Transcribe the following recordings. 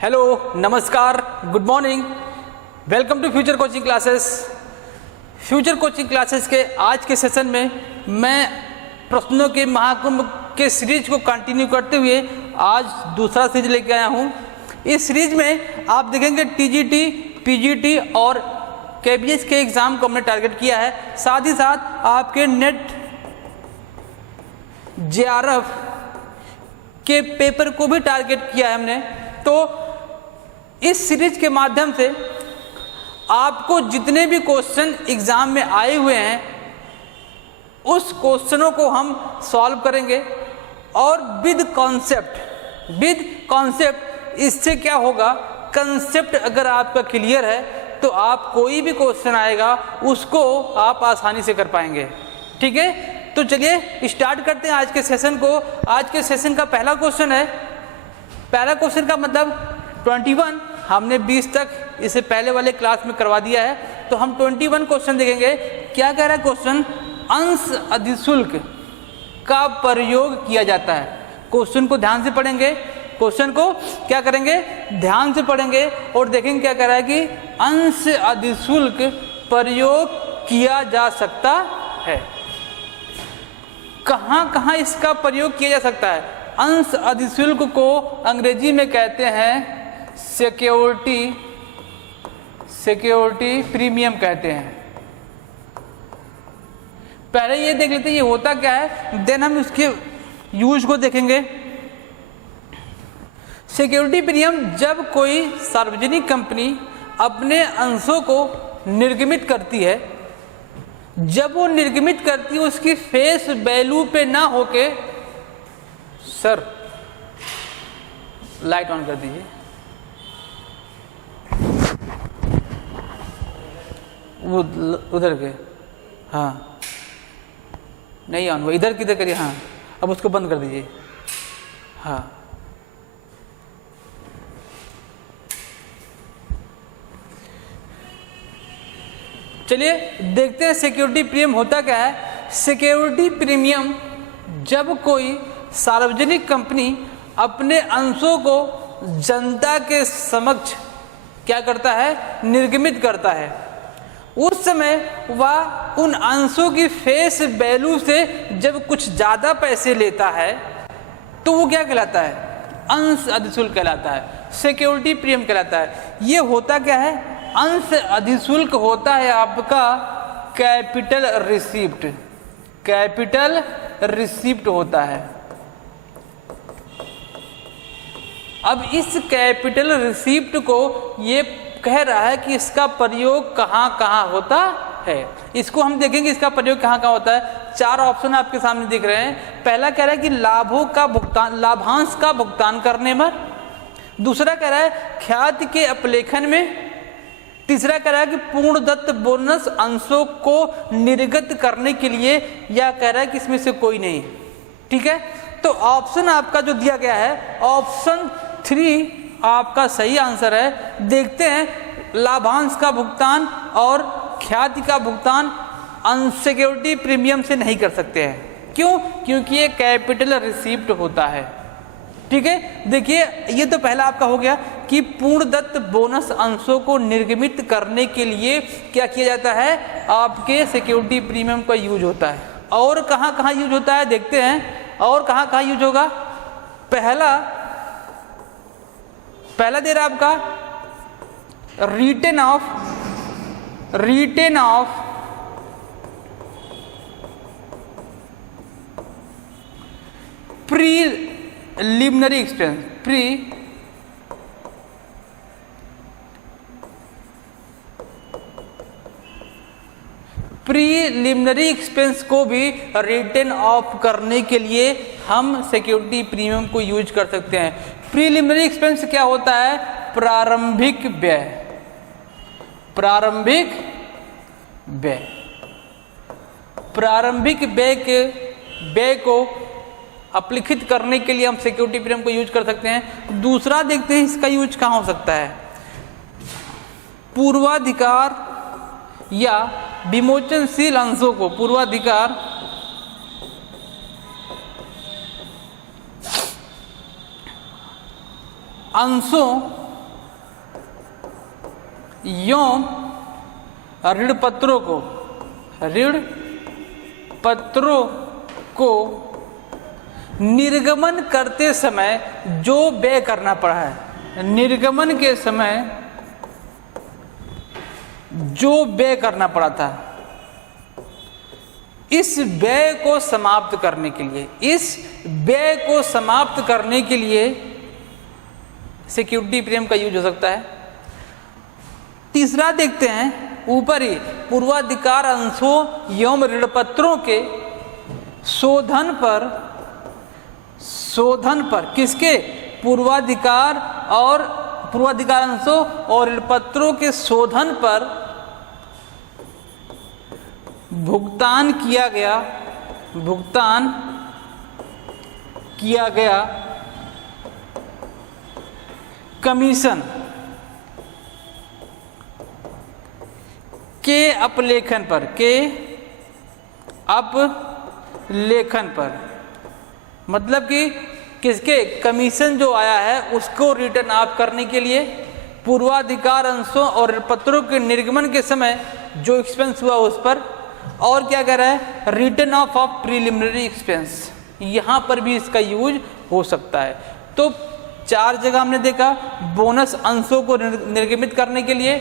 Hello, नमस्कार, good morning, welcome to future coaching classes. Future coaching classes के आज के सेशन में मैं प्रश्नों के महाकुंभ के सीरीज को कंटिन्यू करते हुए आज दूसरा सीरीज लेके आया हूँ। इस सीरीज में आप देखेंगे टीजीटी, पीजीटी और केबीएस के एग्ज़ाम को हमने टारगेट किया है, साथ ही साथ आपके नेट जेआरएफ के पेपर को भी टारगेट किया है हमने। तो इस सीरीज के माध्यम से आपको जितने भी क्वेश्चन एग्जाम में आए हुए हैं उस क्वेश्चनों को हम सॉल्व करेंगे और विद कॉन्सेप्ट। इससे क्या होगा, कंसेप्ट अगर आपका क्लियर है तो आप कोई भी क्वेश्चन आएगा उसको आप आसानी से कर पाएंगे। ठीक है, तो चलिए स्टार्ट करते हैं आज के सेशन को। आज के सेशन का पहला क्वेश्चन है, पहला क्वेश्चन का मतलब 21 हमने 20 तक इसे पहले वाले क्लास में करवा दिया है, तो हम 21 क्वेश्चन देखेंगे। क्या कह रहा है क्वेश्चन, अंश अधिशुल्क का प्रयोग किया जाता है। क्वेश्चन को ध्यान से पढ़ेंगे, क्वेश्चन को क्या करेंगे, ध्यान से पढ़ेंगे और देखेंगे क्या कह रहा है कि अंश अधिशुल्क प्रयोग किया जा सकता है। कहाँ कहाँ इसका प्रयोग किया जा सकता है। अंश अधिशुल्क को अंग्रेजी में कहते हैं सिक्योरिटी प्रीमियम कहते हैं। पहले ये देख लेते हैं ये होता क्या है, देन हम उसके यूज को देखेंगे। सिक्योरिटी प्रीमियम जब कोई सार्वजनिक कंपनी अपने अंशों को निर्गमित करती है, जब वो निर्गमित करती है उसकी फेस वैल्यू पे ना होके, सर लाइट ऑन कर दीजिए, वो उधर के, हाँ नहीं ऑन हुआ, इधर किधर करिए, हाँ अब उसको बंद कर दीजिए। हाँ चलिए देखते हैं सिक्योरिटी प्रीमियम होता क्या है। सिक्योरिटी प्रीमियम जब कोई सार्वजनिक कंपनी अपने अंशों को जनता के समक्ष क्या करता है, निर्गमित करता है, उस समय वह उन अंशों की फेस वैल्यू से जब कुछ ज़्यादा पैसे लेता है तो वो क्या कहलाता है, अंश अधिशुल्क कहलाता है, सिक्योरिटी प्रीमियम कहलाता है। ये होता क्या है, अंश अधिशुल्क होता है आपका कैपिटल रिसिप्ट होता है। अब इस कैपिटल रिसिप्ट को ये कह रहा है कि इसका प्रयोग कहाँ कहाँ होता है। इसको हम देखेंगे इसका प्रयोग कहाँ कहाँ होता है। चार ऑप्शन आपके सामने दिख रहे हैं। पहला कह रहा है कि लाभांश का भुगतान करने पर, दूसरा कह रहा है ख्याति के अपलेखन में, तीसरा कह रहा है कि पूर्णदत्त बोनस अंशों को निर्गत करने के लिए, या कह रहा है कि इसमें से कोई नहीं। ठीक है, तो ऑप्शन आपका जो दिया गया है ऑप्शन 3 आपका सही आंसर है। देखते हैं, लाभांश का भुगतान और ख्याति का भुगतान अनसिक्योरिटी प्रीमियम से नहीं कर सकते हैं। क्यों? क्योंकि ये कैपिटल रिसिप्ट होता है। ठीक है, देखिए ये तो पहला आपका हो गया कि पूर्णदत्त बोनस अंशों को निर्गमित करने के लिए क्या किया जाता है, आपके सिक्योरिटी प्रीमियम का यूज होता है। और कहाँ कहाँ यूज होता है देखते हैं, और कहाँ कहाँ यूज होगा। पहला दे रहा आपका रिटेन ऑफ प्रीलिमिनरी एक्सपेंस को भी रिटेन ऑफ करने के लिए हम सिक्योरिटी प्रीमियम को यूज कर सकते हैं। प्रीलिमिनरी एक्सपेंस क्या होता है, प्रारंभिक व्यय को अपलिखित करने के लिए हम सिक्योरिटी प्रीमियम को यूज कर सकते हैं। दूसरा देखते हैं इसका यूज कहाँ हो सकता है, पूर्वाधिकार या विमोचनशील अंशों को, पूर्वाधिकार अंशों एवं ऋण पत्रों को निर्गमन करते समय जो व्यय करना पड़ा है, निर्गमन के समय जो व्यय करना पड़ा था, इस व्यय को समाप्त करने के लिए सिक्योरिटी प्रीमियम का यूज हो सकता है। तीसरा देखते हैं, ऊपर ही पूर्वाधिकार अंशों एवं ऋणपत्रों के शोधन पर किसके, पूर्वाधिकार अंशों और ऋणपत्रों के शोधन पर भुगतान किया गया कमीशन के अपलेखन पर, मतलब कि किसके, कमीशन जो आया है उसको रिटर्न ऑफ करने के लिए पूर्वाधिकार अंशों और पत्रों के निर्गमन के समय जो एक्सपेंस हुआ उस पर, और क्या कह रहा है, रिटर्न ऑफ प्रीलिमिनरी एक्सपेंस, यहाँ पर भी इसका यूज हो सकता है। तो 4 जगह हमने देखा, बोनस अंशों को निर्गमित करने के लिए,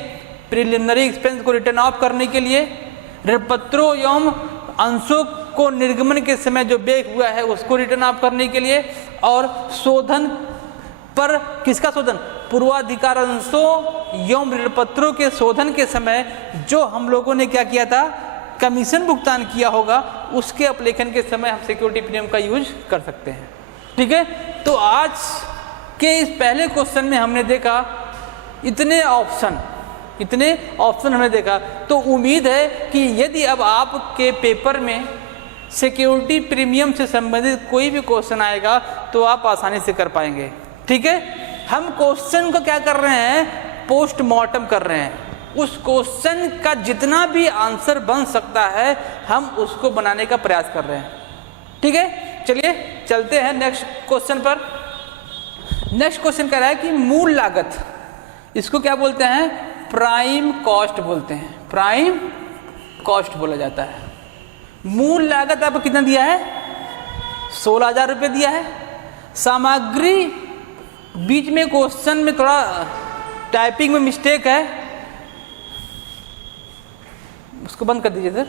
प्रीलिमिनरी एक्सपेंस को रिटर्न ऑफ करने के लिए, ऋणपत्रों एवं अंशों को निर्गमन के समय जो व्यय हुआ है उसको रिटर्न ऑफ करने के लिए, और शोधन पर, किसका शोधन, पूर्वाधिकार अंशों एवं ऋणपत्रों के शोधन के समय जो हम लोगों ने क्या किया था, कमीशन भुगतान किया होगा, उसके अपलेखन के समय हम सिक्योरिटी प्रीमियम का यूज कर सकते हैं। ठीक है, तो आज के इस पहले क्वेश्चन में हमने देखा इतने ऑप्शन हमने देखा। तो उम्मीद है कि यदि अब आपके पेपर में सिक्योरिटी प्रीमियम से संबंधित कोई भी क्वेश्चन आएगा तो आप आसानी से कर पाएंगे। ठीक है, हम क्वेश्चन को क्या कर रहे हैं, पोस्टमार्टम कर रहे हैं। उस क्वेश्चन का जितना भी आंसर बन सकता है हम उसको बनाने का प्रयास कर रहे हैं। ठीक है, चलिए चलते हैं नेक्स्ट क्वेश्चन पर। नेक्स्ट क्वेश्चन कह रहा है कि मूल लागत, इसको क्या बोलते हैं, प्राइम कॉस्ट बोलते हैं, प्राइम कॉस्ट बोला जाता है। मूल लागत आपको कितना दिया है, 16,000 रुपये दिया है। सामग्री, बीच में क्वेश्चन में थोड़ा टाइपिंग में मिस्टेक है, उसको बंद कर दीजिए सर।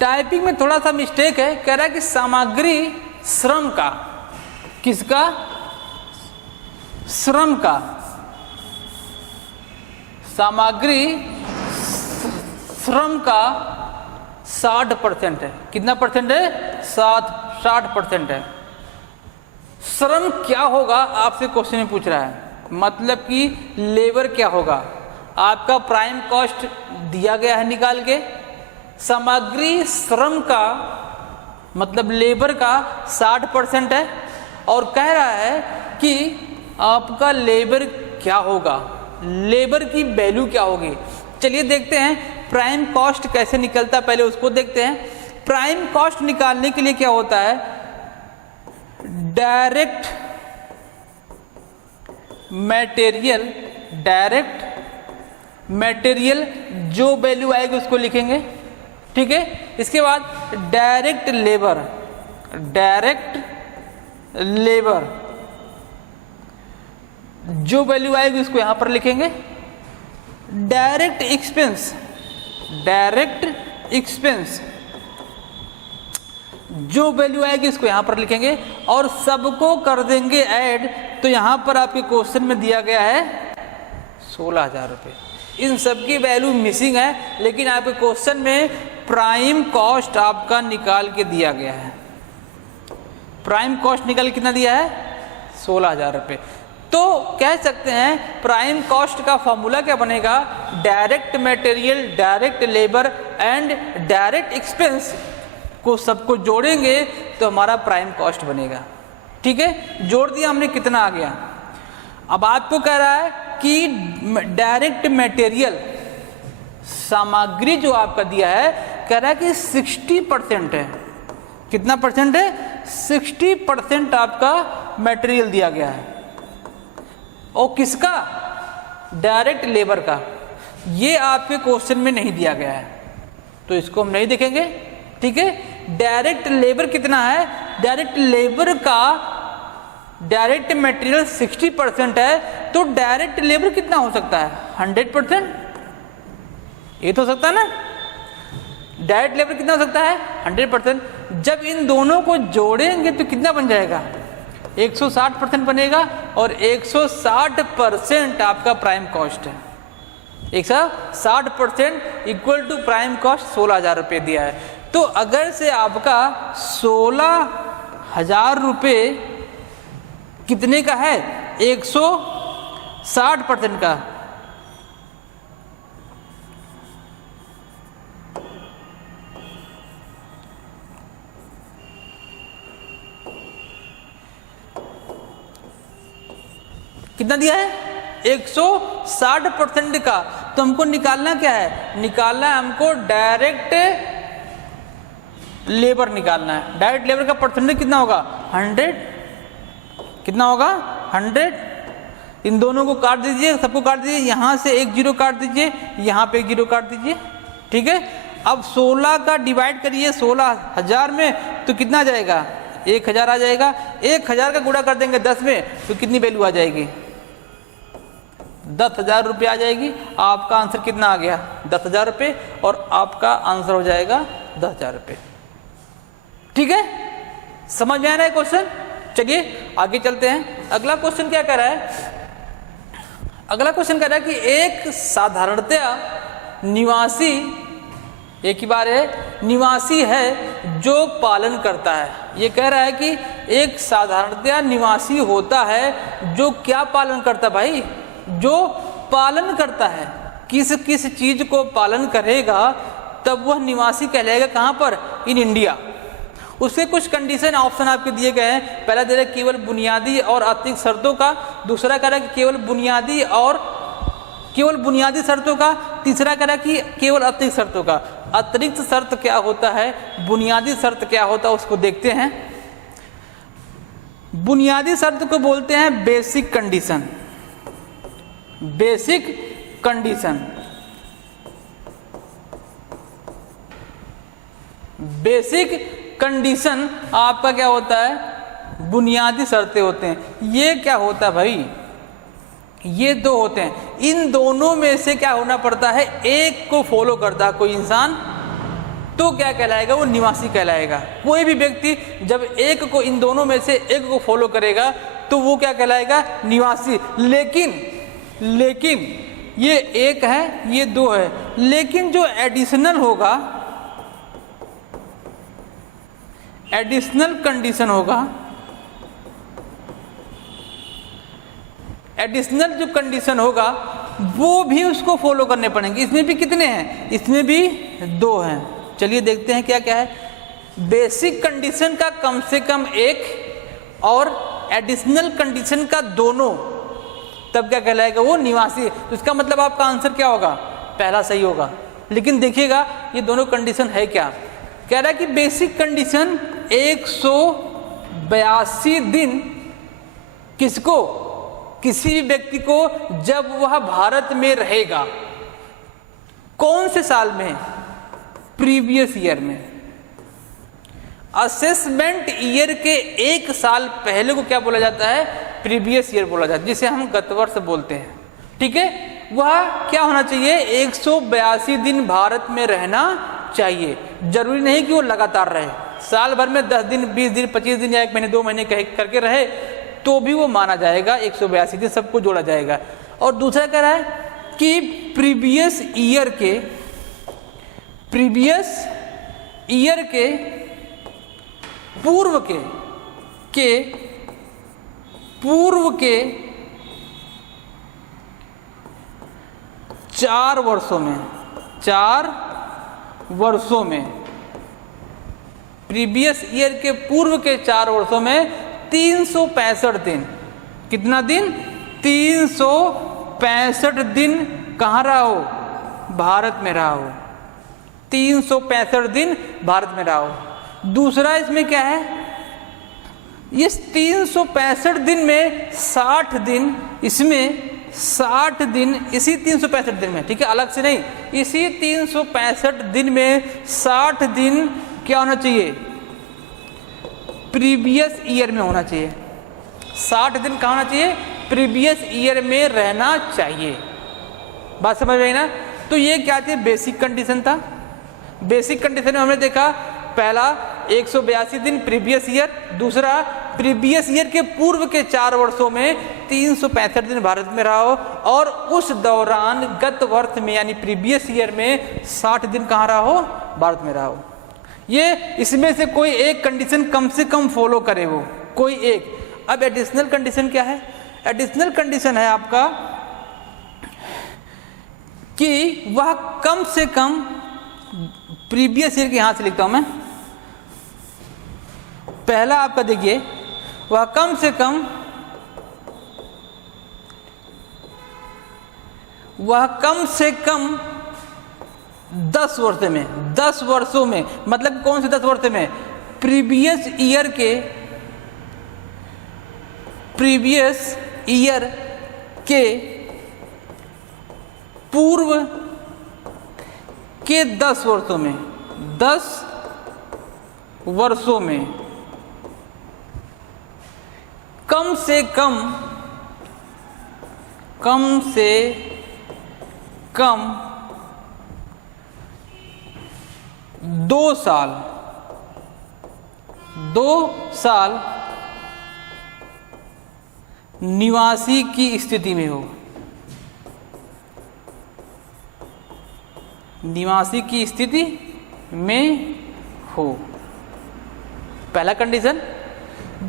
टाइपिंग में थोड़ा सा मिस्टेक है, कह रहा है कि सामग्री श्रम का, किसका, श्रम का, सामग्री श्रम का 60% है। कितना परसेंट है, 60% है। श्रम क्या होगा आपसे क्वेश्चन में पूछ रहा है, मतलब कि लेबर क्या होगा। आपका प्राइम कॉस्ट दिया गया है निकाल के, सामग्री श्रम का मतलब लेबर का 60% है, और कह रहा है कि आपका लेबर क्या होगा, लेबर की वैल्यू क्या होगी। चलिए देखते हैं प्राइम कॉस्ट कैसे निकलता है, पहले उसको देखते हैं। प्राइम कॉस्ट निकालने के लिए क्या होता है, डायरेक्ट मटेरियल जो वैल्यू आएगी उसको लिखेंगे। ठीक है, इसके बाद डायरेक्ट लेबर जो वैल्यू आएगी उसको यहां पर लिखेंगे। डायरेक्ट एक्सपेंस जो वैल्यू आएगी इसको यहां पर लिखेंगे, और सबको कर देंगे ऐड। तो यहां पर आपके क्वेश्चन में दिया गया है 16,000 रुपये। इन सब की वैल्यू मिसिंग है, लेकिन आपके क्वेश्चन में प्राइम कॉस्ट आपका निकाल के दिया गया है। प्राइम कॉस्ट निकाल कितना दिया है, 16,000 रुपये। तो कह सकते हैं प्राइम कॉस्ट का फॉर्मूला क्या बनेगा, direct material, direct labour and direct expense को सबको जोड़ेंगे तो हमारा प्राइम कॉस्ट बनेगा। ठीक है, जोड़ दिया हमने, कितना आ गया। अब आपको कह रहा है कि डायरेक्ट मटेरियल सामग्री जो आपका दिया है, कह रहा है कि 60% है। कितना परसेंट है, 60% आपका मटेरियल दिया गया है। और किसका? डायरेक्ट लेबर का। ये आपके क्वेश्चन में नहीं दिया गया है तो इसको हम नहीं देखेंगे, ठीक है। डायरेक्ट लेबर कितना है? डायरेक्ट लेबर का डायरेक्ट मटेरियल 60% है तो डायरेक्ट लेबर कितना हो सकता है? 100%। ये तो हो सकता है ना। डायरेक्ट लेबर कितना हो सकता है? 100%। जब इन दोनों को जोड़ेंगे तो कितना बन जाएगा? 160% बनेगा और 160% आपका प्राइम कॉस्ट है। 160% इक्वल टू प्राइम कॉस्ट 16,000 रुपये दिया है। तो अगर से आपका 16,000 रुपये कितने का है? 160% का। कितना दिया है? 160% का। तो हमको निकालना क्या है? निकालना है हमको डायरेक्ट लेबर निकालना है। डायरेक्ट लेबर का परसेंटेज कितना होगा? 100। कितना होगा? 100। इन दोनों को काट दीजिए, सबको काट दीजिए, यहाँ से एक जीरो काट दीजिए, यहाँ पे एक जीरो काट दीजिए, ठीक है। अब 16 का डिवाइड करिए 16,000 में तो कितना आ जाएगा? 1,000 आ जाएगा। 1,000 का गुणा कर देंगे 10 में तो कितनी वैल्यू आ जाएगी? 10,000 रुपये आ जाएगी। आपका आंसर कितना आ गया? 10,000 रुपये और आपका आंसर हो जाएगा 10,000 रुपये, ठीक है। समझ में आ रहा है क्वेश्चन? चलिए आगे चलते हैं। अगला क्वेश्चन क्या कह रहा है? अगला क्वेश्चन कह रहा है कि एक साधारणतया निवासी, एक ही बार है, निवासी है जो पालन करता है। ये कह रहा है कि एक साधारणतया निवासी होता है जो क्या पालन करता है भाई? जो पालन करता है। किस किस चीज को पालन करेगा तब वह निवासी कहलाएगा। कहाँ पर? In India. उसके कुछ कंडीशन ऑप्शन आपके दिए गए हैं। पहला दे रहा है केवल बुनियादी और अतिरिक्त शर्तों का, दूसरा कह रहा है कि केवल बुनियादी शर्तों का, तीसरा कह रहा है कि केवल अतिरिक्त शर्तों का। अतिरिक्त शर्त क्या होता है, बुनियादी शर्त क्या होता है, उसको देखते हैं। बुनियादी शर्त को बोलते हैं basic condition. Basic condition, basic condition आपका क्या होता है? बुनियादी शर्तें होते हैं। ये क्या होता है भाई? ये दो होते हैं। इन दोनों में से क्या होना पड़ता है? एक को फॉलो करता है कोई इंसान तो क्या कहलाएगा? वो निवासी कहलाएगा। कोई भी व्यक्ति जब एक को, इन दोनों में से एक को फॉलो करेगा तो वो क्या कहलाएगा? निवासी। लेकिन ये एक है, ये दो है, लेकिन जो एडिशनल होगा, एडिशनल कंडीशन होगा, एडिशनल जो कंडीशन होगा वो भी उसको फॉलो करने पड़ेंगे। इसमें भी कितने हैं? इसमें भी दो हैं। चलिए देखते हैं क्या क्या है। बेसिक कंडीशन का कम से कम एक और एडिशनल कंडीशन का दोनों, तब क्या कहलाएगा? वो निवासी। तो इसका मतलब आपका आंसर क्या होगा? पहला सही होगा। लेकिन देखिएगा ये दोनों कंडीशन है क्या। कह रहा है कि बेसिक कंडीशन 182 दिन किसको? किसी भी व्यक्ति को जब वह भारत में रहेगा। कौन से साल में? प्रीवियस ईयर में। असेसमेंट ईयर के एक साल पहले को क्या बोला जाता है? प्रीवियस ईयर बोला जाता है, जिसे हम गत वर्ष बोलते हैं, ठीक है। वह क्या होना चाहिए? 182 दिन भारत में रहना चाहिए। जरूरी नहीं कि वो लगातार रहे, साल भर में 10 दिन, 20 दिन, 25 दिन या 1 महीने, 2 महीने करके रहे तो भी वो माना जाएगा। 182 दिन सबको जोड़ा जाएगा। और दूसरा कह रहा है कि प्रीवियस ईयर के पूर्व के 4 वर्षों में, प्रीवियस ईयर के पूर्व के 4 वर्षों में 365 दिन, कितना दिन? 365 दिन कहाँ रहा हो? भारत में रहा हो। 365 दिन भारत में रहा हो। दूसरा इसमें क्या है? इस 365 दिन में 60 दिन, इसमें 60 दिन इसी 365 दिन में, ठीक है, अलग से नहीं, इसी 365 दिन में 60 दिन क्या होना चाहिए, प्रीवियस ईयर में होना चाहिए। 60 दिन कहाँ होना चाहिए, प्रीवियस ईयर में रहना चाहिए। बात समझ में आई ना। तो ये क्या थी, बेसिक कंडीशन था। बेसिक कंडीशन में हमने देखा पहला 182 दिन प्रीवियस ईयर, दूसरा प्रीवियस ईयर के पूर्व के 4 वर्षों में 365 दिन भारत में रहा हो, और उस दौरान गत वर्ष में यानी प्रीवियस ईयर में 60 दिन कहाँ रहा हो, भारत में रहा हो। ये इसमें से कोई एक कंडीशन कम से कम फॉलो करे वो, कोई एक। अब एडिशनल कंडीशन क्या है, एडिशनल कंडीशन है आपका कि वह कम से कम प्रीवियस ईयर के, यहां से लिखता हूं मैं, पहला आपका देखिए, वह कम से कम, वह कम से कम 10 वर्ष में, 10 वर्षों में, मतलब कौन से 10 वर्ष में, प्रीवियस ईयर के, प्रीवियस ईयर के पूर्व के 10 वर्षों में, 10 वर्षों में कम से कम 2 साल निवासी की स्थिति में हो, निवासी की स्थिति में हो, पहला कंडीशन।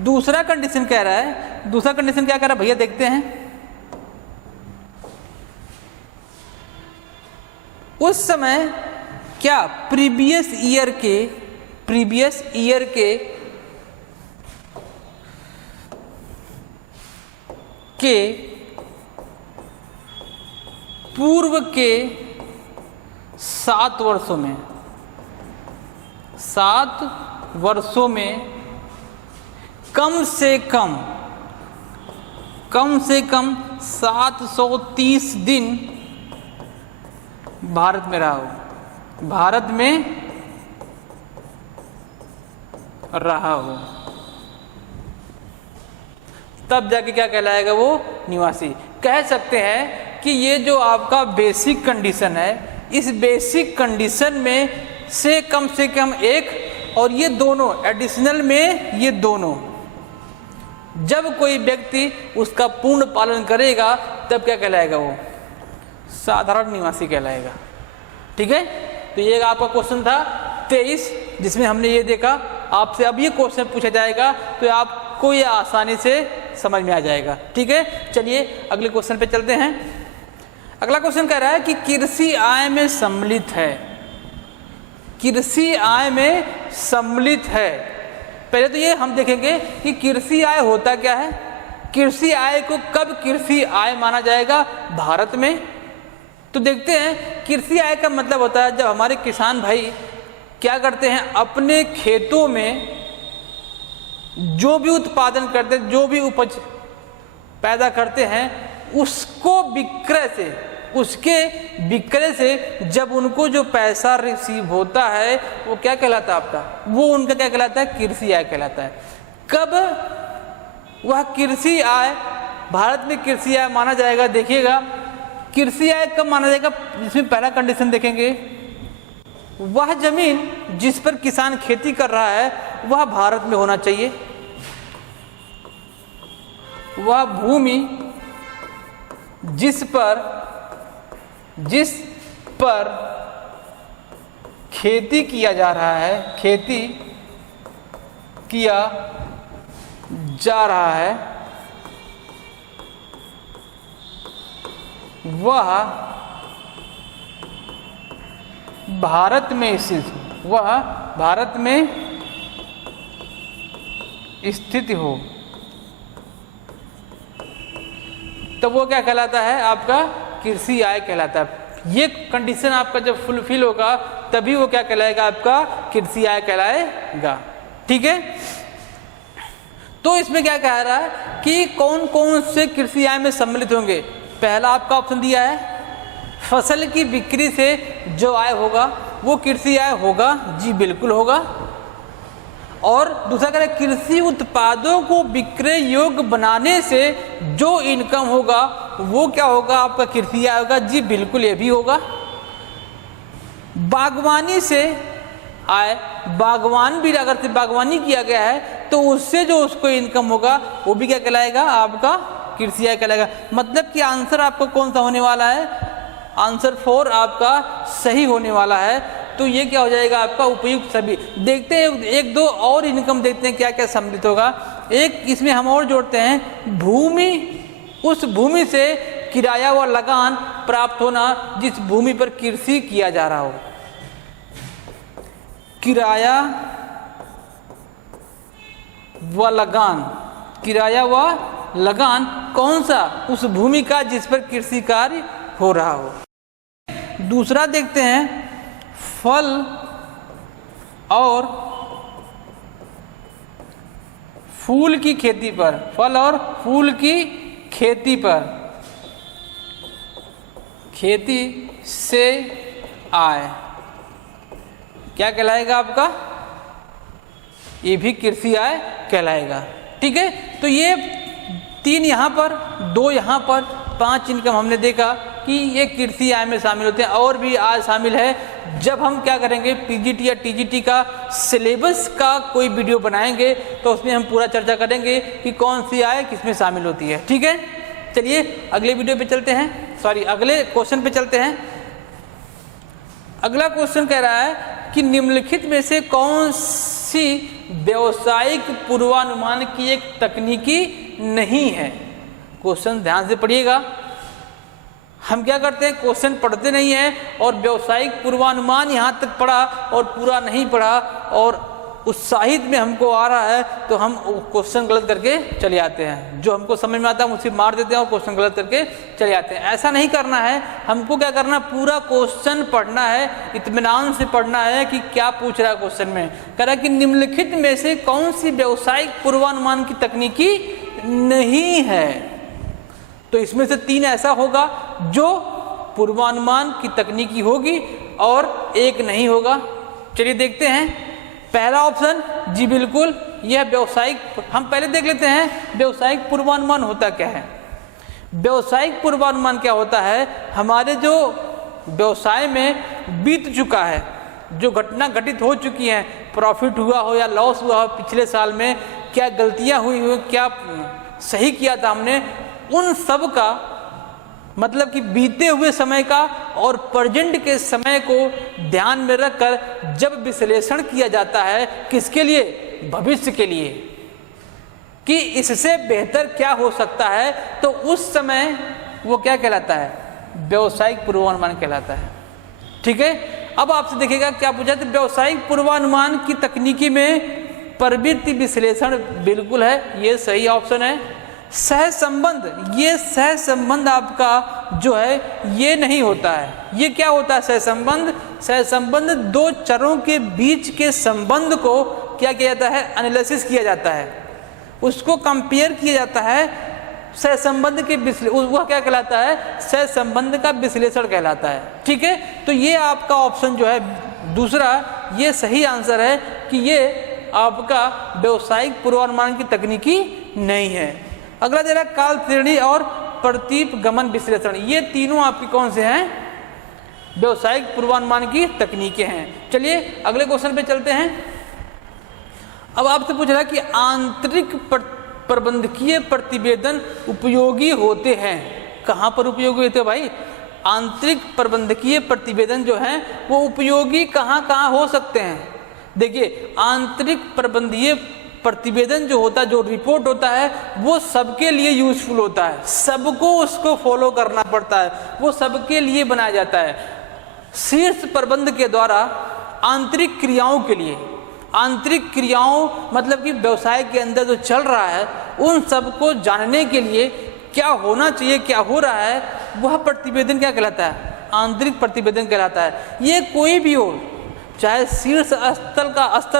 दूसरा कंडीशन कह रहा है, दूसरा कंडीशन क्या कह रहा है भैया, देखते हैं। उस समय क्या प्रीवियस ईयर के पूर्व के 7 वर्षों में, 7 वर्षों में कम से कम 730 दिन भारत में रहा हो, भारत में रहा हो, तब जाके क्या कहलाएगा वो, निवासी। कह सकते हैं कि ये जो आपका बेसिक कंडीशन है, इस बेसिक कंडीशन में से कम एक, और ये दोनों एडिशनल में, ये दोनों जब कोई व्यक्ति उसका पूर्ण पालन करेगा तब क्या कहलाएगा वो, साधारण निवासी कहलाएगा। ठीक है, तो ये आपका क्वेश्चन था 23, जिसमें हमने ये देखा। आपसे अब ये क्वेश्चन पूछा जाएगा तो आपको ये आसानी से समझ में आ जाएगा। ठीक है, चलिए अगले क्वेश्चन पे चलते हैं। अगला क्वेश्चन कह रहा है कि कृषि आय में सम्मिलित है, कृषि आय में सम्मिलित है। पहले तो ये हम देखेंगे कि कृषि आय होता क्या है, कृषि आय को कब कृषि आय माना जाएगा भारत में। तो देखते हैं, कृषि आय का मतलब होता है जब हमारे किसान भाई क्या करते हैं, अपने खेतों में जो भी उत्पादन करते हैं, जो भी उपज पैदा करते हैं, उसको विक्रय से, उसके विक्रय से जब उनको जो पैसा रिसीव होता है वो क्या कहलाता है आपका, वो उनका क्या कहलाता है, कृषि आय कहलाता है। कब वह कृषि आय भारत में कृषि आय माना जाएगा, देखिएगा कृषि आय कब माना जाएगा, जिसमें पहला कंडीशन देखेंगे, वह जमीन जिस पर किसान खेती कर रहा है वह भारत में होना चाहिए, वह भूमि जिस पर खेती किया जा रहा है, खेती किया जा रहा है, वह भारत में स्थित, वह भारत में स्थित हो, तो वो क्या कहलाता है आपका, कृषि आय कहलाता है। ये कंडीशन आपका जब फुलफिल होगा तभी वो क्या कहलाएगा, आपका कृषि आय कहलाएगा। ठीक है, तो इसमें क्या कह रहा है कि कौन कौन से कृषि आय में सम्मिलित होंगे। पहला आपका ऑप्शन दिया है फसल की बिक्री से जो आय होगा वो कृषि आय होगा, जी बिल्कुल होगा। और दूसरा कह रहा है कृषि उत्पादों को विक्रय योग्य बनाने से जो इनकम होगा वो क्या होगा, आपका कृषि आय होगा, जी बिल्कुल ये भी होगा। बागवानी से आय, बागवान भी अगर से बागवानी किया गया है तो उससे जो उसको इनकम होगा वो भी क्या कहलाएगा, आपका कृषि आय कहलाएगा। मतलब कि आंसर आपका कौन सा होने वाला है, आंसर 4 आपका सही होने वाला है। तो ये क्या हो जाएगा आपका उपयुक्त सभी। देखते हैं एक दो और इनकम देखते हैं क्या क्या सम्मिलित होगा। एक इसमें हम और जोड़ते हैं भूमि, उस भूमि से किराया व लगान प्राप्त होना जिस भूमि पर कृषि किया जा रहा हो। किराया व लगान, किराया व लगान कौन सा, उस भूमि का जिस पर कृषि कार्य हो रहा हो। दूसरा देखते हैं फल और फूल की खेती पर, फल और फूल की खेती पर खेती से आय क्या कहलाएगा आपका, ये भी कृषि आय कहलाएगा। ठीक है, तो ये 3 यहाँ पर, 2 यहाँ पर, 5 इनकम हमने देखा कि ये कृषि आय में शामिल होते हैं। और भी आय शामिल है। जब हम क्या करेंगे पीजीटी या टीजीटी का सिलेबस का कोई वीडियो बनाएंगे तो उसमें हम पूरा चर्चा करेंगे कि कौन सी आय किसमें शामिल होती है। ठीक है, चलिए अगले वीडियो पे चलते हैं, सॉरी अगले क्वेश्चन पे चलते हैं। अगला क्वेश्चन कह रहा है कि निम्नलिखित में से कौन सी व्यावसायिक पूर्वानुमान की एक तकनीकी नहीं है। क्वेश्चन ध्यान से पढ़िएगा। हम क्या करते हैं, क्वेश्चन पढ़ते नहीं हैं और व्यावसायिक पूर्वानुमान यहाँ तक पढ़ा और पूरा नहीं पढ़ा और उत्साहित में हमको आ रहा है तो हम क्वेश्चन गलत करके चले आते हैं। जो हमको समझ में आता है उसे मार देते हैं और क्वेश्चन गलत करके चले आते हैं। ऐसा नहीं करना है, हमको क्या करना, पूरा क्वेश्चन पढ़ना है, इत्मीनान से पढ़ना है कि क्या पूछ रहा है क्वेश्चन में। कह रहा है कि निम्नलिखित में से कौन सी व्यावसायिक पूर्वानुमान की तकनीकी नहीं है। तो इसमें से 3 ऐसा होगा जो पूर्वानुमान की तकनीकी होगी और एक नहीं होगा। चलिए देखते हैं। पहला ऑप्शन, जी बिल्कुल यह व्यावसायिक, हम पहले देख लेते हैं व्यावसायिक पूर्वानुमान होता क्या है। व्यावसायिक पूर्वानुमान क्या होता है, हमारे जो व्यवसाय में बीत चुका है, जो घटना घटित हो चुकी हैं, प्रॉफिट हुआ हो या लॉस हुआ हो पिछले साल में, क्या गलतियां हुई हो, क्या सही किया था हमने, उन सब का मतलब कि बीते हुए समय का और प्रेजेंट के समय को ध्यान में रखकर जब विश्लेषण किया जाता है, किसके लिए, भविष्य के लिए, कि इससे बेहतर क्या हो सकता है, तो उस समय वो क्या कहलाता है, व्यावसायिक पूर्वानुमान कहलाता है। ठीक है, अब आपसे देखिएगा क्या पूछा, तो व्यावसायिक पूर्वानुमान की तकनीकी में प्रवृत्ति विश्लेषण बिल्कुल है, ये सही ऑप्शन है। सहसंबंध, ये सहसंबंध आपका जो है ये नहीं होता है। ये क्या होता है सहसंबंध, सहसंबंध 2 चरों के बीच के संबंध को क्या किया जाता है, एनालिसिस किया जाता है, उसको कंपेयर किया जाता है। सहसंबंध के वह क्या कहलाता है, सहसंबंध का विश्लेषण कहलाता है। ठीक है, तो ये आपका ऑप्शन जो है दूसरा, ये सही आंसर है कि ये आपका व्यावसायिक पूर्वानुमान की तकनीकी नहीं है। अगला दे रहा काल श्रेणी और प्रतीप गमन विश्लेषण, ये तीनों आपकी कौन से हैं, व्यावसायिक पूर्वानुमान की तकनीकें हैं। चलिए अगले क्वेश्चन पे चलते हैं। अब आपसे पूछ रहा है कि आंतरिक प्रबंधकीय प्रतिवेदन उपयोगी होते हैं। कहाँ पर उपयोगी होते हैं भाई, आंतरिक प्रबंधकीय प्रतिवेदन जो हैं वो उपयोगी कहाँ कहाँ हो सकते हैं। देखिए आंतरिक प्रबंधकीय प्रतिवेदन जो होता है, जो रिपोर्ट होता है, वो सबके लिए यूजफुल होता है, सबको उसको फॉलो करना पड़ता है, वो सबके लिए बनाया जाता है। शीर्ष प्रबंध के द्वारा आंतरिक क्रियाओं के लिए, आंतरिक क्रियाओं मतलब कि व्यवसाय के अंदर जो चल रहा है उन सबको जानने के लिए क्या होना चाहिए, क्या हो रहा है, वह प्रतिवेदन क्या कहलाता है, आंतरिक प्रतिवेदन कहलाता है। ये कोई भी हो, चाहे शीर्ष स्तर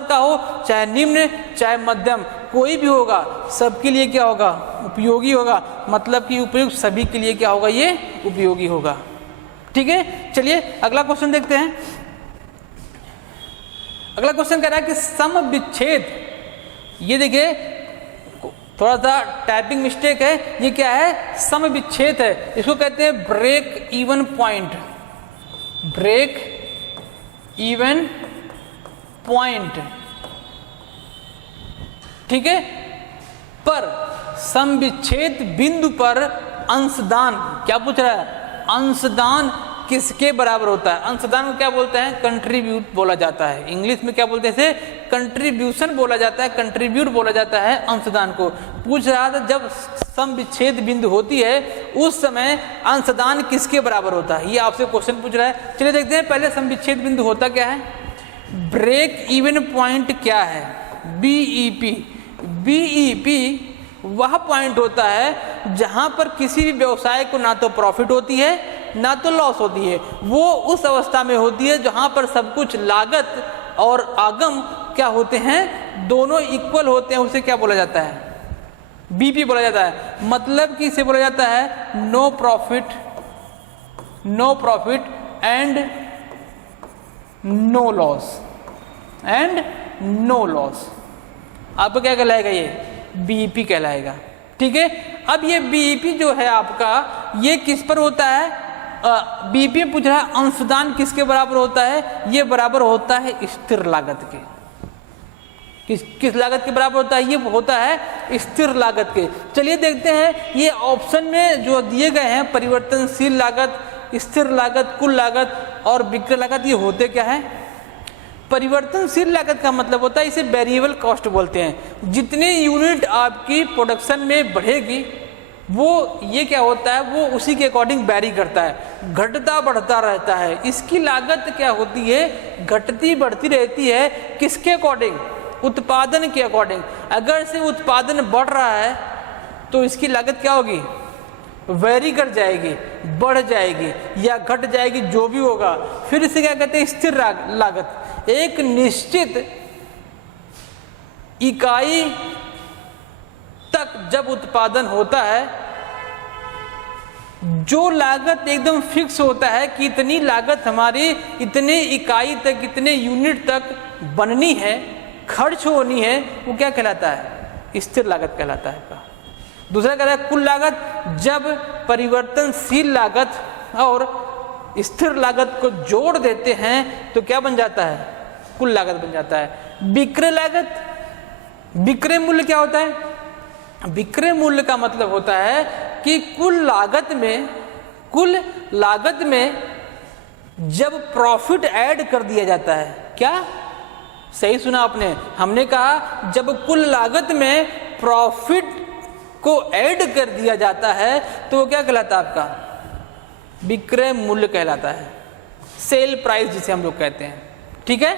का हो, चाहे निम्न, चाहे मध्यम, कोई भी होगा सबके लिए क्या होगा, उपयोगी होगा, मतलब कि उपयुक्त सभी के लिए क्या होगा, ये उपयोगी होगा। ठीक है, चलिए अगला क्वेश्चन देखते हैं। अगला क्वेश्चन कह रहा है कि सम विच्छेद, ये देखिए थोड़ा सा टाइपिंग मिस्टेक है, ये क्या है, सम विच्छेद है, इसको कहते हैं break even point, break even point. ठीक है, पर सम विच्छेद बिंदु पर अंशदान, क्या पूछ रहा है, अंशदान किसके बराबर होता है? अंशदान को क्या बोलते हैं, कंट्रीब्यूट बोला जाता है। इंग्लिश में क्या बोलते हैं, इसे कंट्रीब्यूशन बोला जाता है, कंट्रीब्यूट बोला जाता है अंशदान को। पूछ रहा था जब सम विच्छेद बिंदु होती है उस समय अंशदान किसके बराबर होता है, ये आपसे क्वेश्चन पूछ रहा है। चलिए देखते हैं पहले सम विच्छेद बिंदु होता क्या है। ब्रेक इवन पॉइंट क्या है, बीईपी। बीईपी वह पॉइंट होता है जहां पर किसी भी व्यवसाय को ना तो प्रॉफिट होती है ना तो लॉस होती है, वो उस अवस्था में होती है जहां पर सब कुछ लागत और आगम क्या होते हैं, दोनों इक्वल होते हैं, उसे क्या बोला जाता है, बीपी बोला जाता है। मतलब कि इसे बोला जाता है no profit, no profit and no loss, and no loss. आपको क्या कहलाएगा, ये बीईपी कहलाएगा। ठीक है, अब ये बीईपी जो है आपका, ये किस पर होता है, बीईपी पूछ रहा है अंशदान किसके बराबर होता है, ये बराबर होता है स्थिर लागत के। किस लागत के बराबर होता है, ये होता है स्थिर लागत के। चलिए देखते हैं ये ऑप्शन में जो दिए गए हैं, परिवर्तनशील लागत, स्थिर लागत, कुल लागत और विक्रय लागत, ये होते क्या है। परिवर्तनशील लागत का मतलब होता है, इसे वेरिएबल कॉस्ट बोलते हैं। जितने यूनिट आपकी प्रोडक्शन में बढ़ेगी वो ये क्या होता है, वो उसी के अकॉर्डिंग वेरी करता है, घटता बढ़ता रहता है। इसकी लागत क्या होती है, घटती बढ़ती रहती है, किसके अकॉर्डिंग, उत्पादन के अकॉर्डिंग। अगर से उत्पादन बढ़ रहा है तो इसकी लागत क्या होगी, वेरी कर जाएगी, बढ़ जाएगी या घट जाएगी, जो भी होगा। फिर इसे क्या कहते हैं, स्थिर लागत। एक निश्चित इकाई तक जब उत्पादन होता है, जो लागत एकदम फिक्स होता है कि इतनी लागत हमारी इतने इकाई तक, इतने यूनिट तक बननी है, खर्च होनी है, वो क्या कहलाता है, स्थिर लागत कहलाता है। दूसरा कहता है कुल लागत। जब परिवर्तनशील लागत और स्थिर लागत को जोड़ देते हैं तो क्या बन जाता है, कुल लागत बन जाता है। विक्रय लागत, विक्रय मूल्य क्या होता है, विक्रय मूल्य का मतलब होता है कि कुल लागत में जब प्रॉफिट ऐड कर दिया जाता है। क्या, सही सुना आपने, हमने कहा जब कुल लागत में प्रॉफिट को ऐड कर दिया जाता है तो वो क्या कहलाता है, आपका विक्रय मूल्य कहलाता है, सेल प्राइस जिसे हम लोग कहते हैं। ठीक है,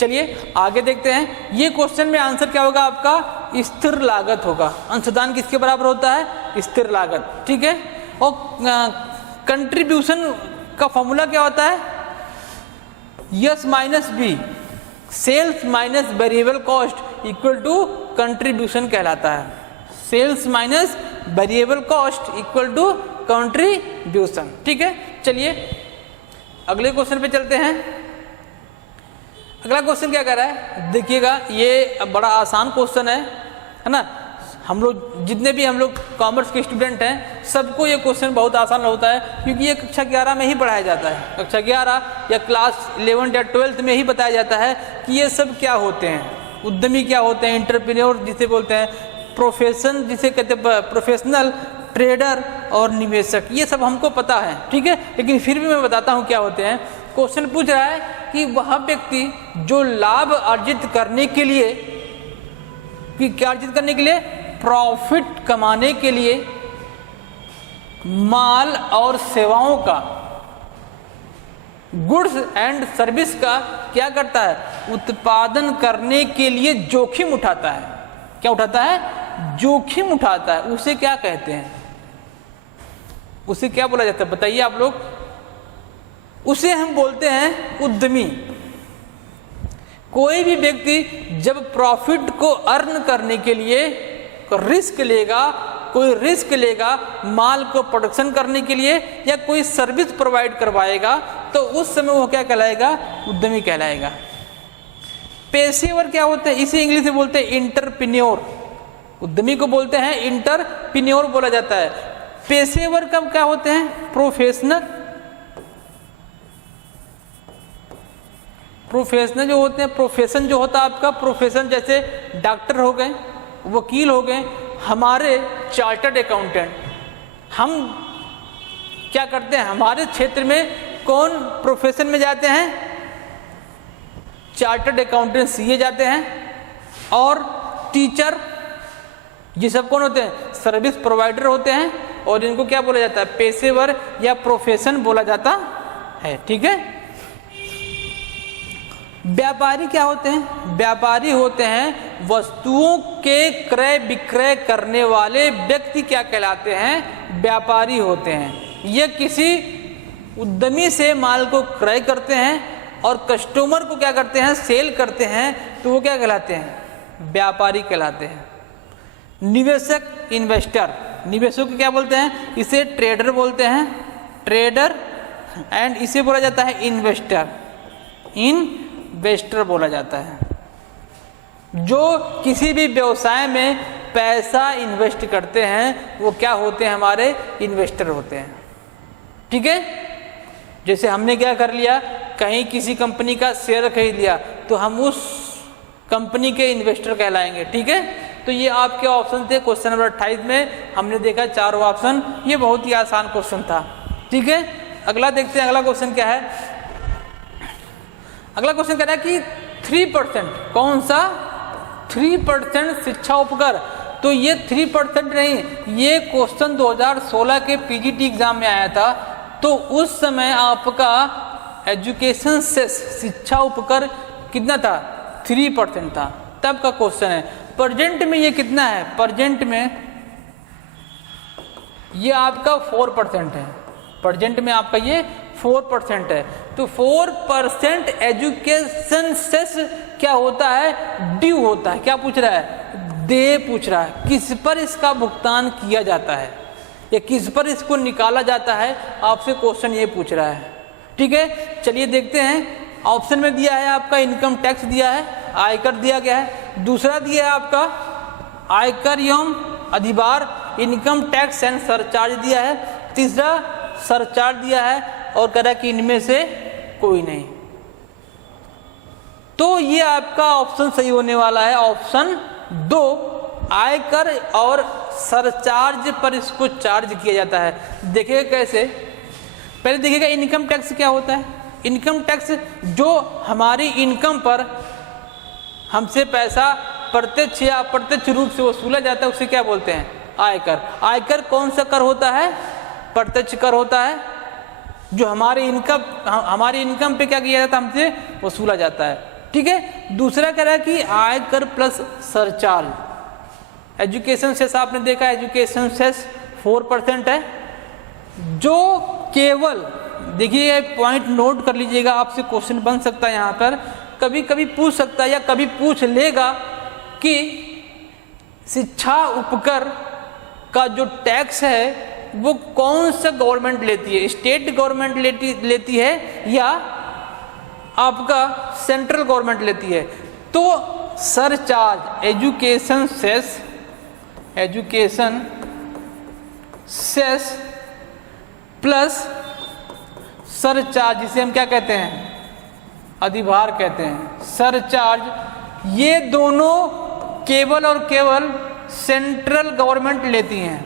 चलिए आगे देखते हैं। ये क्वेश्चन में आंसर क्या होगा आपका, स्थिर लागत होगा। अंशदान किसके बराबर होता है, स्थिर लागत। ठीक है, और कंट्रीब्यूशन का फॉर्मूला क्या होता है, S minus B, sales minus variable cost equal to contribution कहलाता है। Sales minus variable cost equal to contribution. ठीक है, चलिए अगले क्वेश्चन पे चलते हैं। अगला क्वेश्चन क्या कह रहा है, देखिएगा ये बड़ा आसान क्वेश्चन है ना। हम लोग जितने भी हम लोग कॉमर्स के स्टूडेंट हैं सबको ये क्वेश्चन बहुत आसान होता है, क्योंकि ये कक्षा 11 में ही पढ़ाया जाता है। कक्षा 11 या क्लास 11 या 12 में ही बताया जाता है कि ये सब क्या होते हैं, उद्यमी क्या होते हैं, एंटरप्रेन्योर जिसे बोलते हैं, प्रोफेशन जिसे कहते हैं प्रोफेशनल, ट्रेडर और निवेशक, ये सब हमको पता है। ठीक है, लेकिन फिर भी मैं बताता हूँ क्या होते हैं। क्वेश्चन पूछ रहा है कि वह व्यक्ति जो लाभ अर्जित करने के लिए, कि क्या अर्जित करने के लिए, प्रॉफिट कमाने के लिए माल और सेवाओं का, गुड्स एंड सर्विस का क्या करता है, उत्पादन करने के लिए जोखिम उठाता है। क्या उठाता है, जोखिम उठाता है, उसे क्या कहते हैं, उसे क्या बोला जाता है, बताइए आप लोग। उसे हम बोलते हैं उद्यमी। कोई भी व्यक्ति जब प्रॉफिट को अर्न करने के लिए रिस्क लेगा, कोई रिस्क लेगा माल को प्रोडक्शन करने के लिए या कोई सर्विस प्रोवाइड करवाएगा, तो उस समय वो क्या कहलाएगा? उद्यमी कहलाएगा। पेशेवर क्या होते हैं? इसे इंग्लिश में बोलते हैं इंटरप्रेन्योर। उद्यमी को बोलते हैं इंटरप्रेन्योर बोला जाता है। पेशेवर कब क्या होते हैं? प्रोफेशनल। प्रोफेशनल जो होते हैं, प्रोफेशन जो होता है आपका, प्रोफेशन जैसे डॉक्टर हो गए, वकील हो गए, हमारे चार्टर्ड अकाउंटेंट। हम क्या करते हैं? हमारे क्षेत्र में कौन प्रोफेशन में जाते हैं? चार्टर्ड अकाउंटेंट सीए जाते हैं। और टीचर ये सब कौन होते हैं? सर्विस प्रोवाइडर होते हैं। और इनको क्या बोला जाता है? पेशेवर या प्रोफेशन बोला जाता है। ठीक है। व्यापारी क्या होते हैं? व्यापारी होते हैं वस्तुओं के क्रय विक्रय करने वाले व्यक्ति क्या कहलाते हैं? व्यापारी होते हैं। ये किसी उद्यमी से माल को क्रय करते हैं और कस्टमर को क्या करते हैं? सेल करते हैं, तो वो क्या कहलाते हैं? व्यापारी कहलाते हैं। निवेशक, इन्वेस्टर, निवेशक को क्या बोलते हैं? इसे ट्रेडर बोलते हैं, ट्रेडर। एंड इसे बोला जाता है इन्वेस्टर, इन्वेस्टर बोला जाता है। जो किसी भी व्यवसाय में पैसा इन्वेस्ट करते हैं वो क्या होते हैं? हमारे इन्वेस्टर होते हैं। ठीक है। जैसे हमने क्या कर लिया, कहीं किसी कंपनी का शेयर खरीद लिया, तो हम उस कंपनी के इन्वेस्टर कहलाएंगे। ठीक है। तो ये आपके ऑप्शन थे क्वेश्चन नंबर 28 में। हमने देखा चारों ऑप्शन, ये बहुत ही आसान क्वेश्चन था। ठीक है। अगला देखते हैं, अगला क्वेश्चन क्या है। अगला क्वेश्चन कह रहा है कि 3%, कौन सा? 3% शिक्षा उपकर। तो ये 3% नहीं, ये क्वेश्चन 2016 के पीजीटी एग्जाम में आया था। तो उस समय आपका एजुकेशन सेस, शिक्षा उपकर कितना था? 3% था, तब का क्वेश्चन है। प्रेजेंट में ये कितना है? प्रेजेंट में ये आपका 4% है। प्रेजेंट में आपका ये 4% है। तो 4% एजुकेशन सेस क्या होता है? ड्यू होता है। क्या पूछ रहा है? देय पूछ रहा है। किस पर इसका भुगतान किया जाता है या किस पर इसको निकाला जाता है, आपसे क्वेश्चन ये पूछ रहा है। ठीक है। चलिए देखते हैं। ऑप्शन में दिया है आपका इनकम टैक्स दिया है, आयकर दिया गया है। दूसरा दिया है आपका आयकर एवं अधिभार, इनकम टैक्स एंड सरचार्ज दिया है। तीसरा सरचार्ज दिया है और कह रहा है कि इनमें से कोई नहीं। तो ये आपका ऑप्शन सही होने वाला है, ऑप्शन 2, आयकर और सरचार्ज पर इसको चार्ज किया जाता है। देखिएगा कैसे, पहले देखिएगा इनकम टैक्स क्या होता है। इनकम टैक्स जो हमारी इनकम पर हमसे पैसा प्रत्यक्ष या अप्रत्यक्ष रूप से वसूला जाता है, उसे क्या बोलते हैं? आयकर। आयकर कौन सा कर होता है? प्रत्यक्ष कर होता है, जो हमारी इनकम पे क्या किया जाता है? हमसे वसूला जाता है। ठीक है। दूसरा कह रहा है कि आयकर प्लस सरचार्ज। एजुकेशन सेस आपने देखा, एजुकेशन सेस 4% है। जो केवल, देखिए पॉइंट नोट कर लीजिएगा, आपसे क्वेश्चन बन सकता है यहाँ पर, कभी कभी पूछ सकता है या कभी पूछ लेगा कि शिक्षा उपकर का जो टैक्स है वो कौन सा गवर्नमेंट लेती है? स्टेट गवर्नमेंट लेती है या आपका सेंट्रल गवर्नमेंट लेती है? तो surcharge, education cess plus surcharge, जिसे हम क्या कहते हैं? अधिभार कहते हैं। सरचार्ज, ये दोनों केवल और केवल सेंट्रल गवर्नमेंट लेती हैं।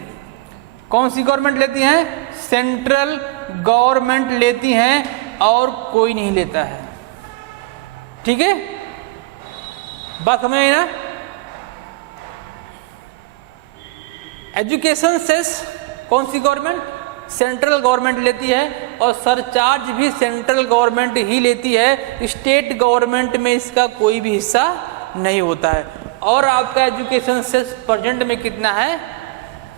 कौन सी गवर्नमेंट लेती हैं? सेंट्रल गवर्नमेंट लेती हैं और कोई नहीं लेता है। ठीक है। बात समझ आई ना? एजुकेशन सेस कौन सी गवर्नमेंट? सेंट्रल गवर्नमेंट लेती है और सरचार्ज भी सेंट्रल गवर्नमेंट ही लेती है। स्टेट गवर्नमेंट में इसका कोई भी हिस्सा नहीं होता है। और आपका एजुकेशन सेस प्रेजेंट में कितना है?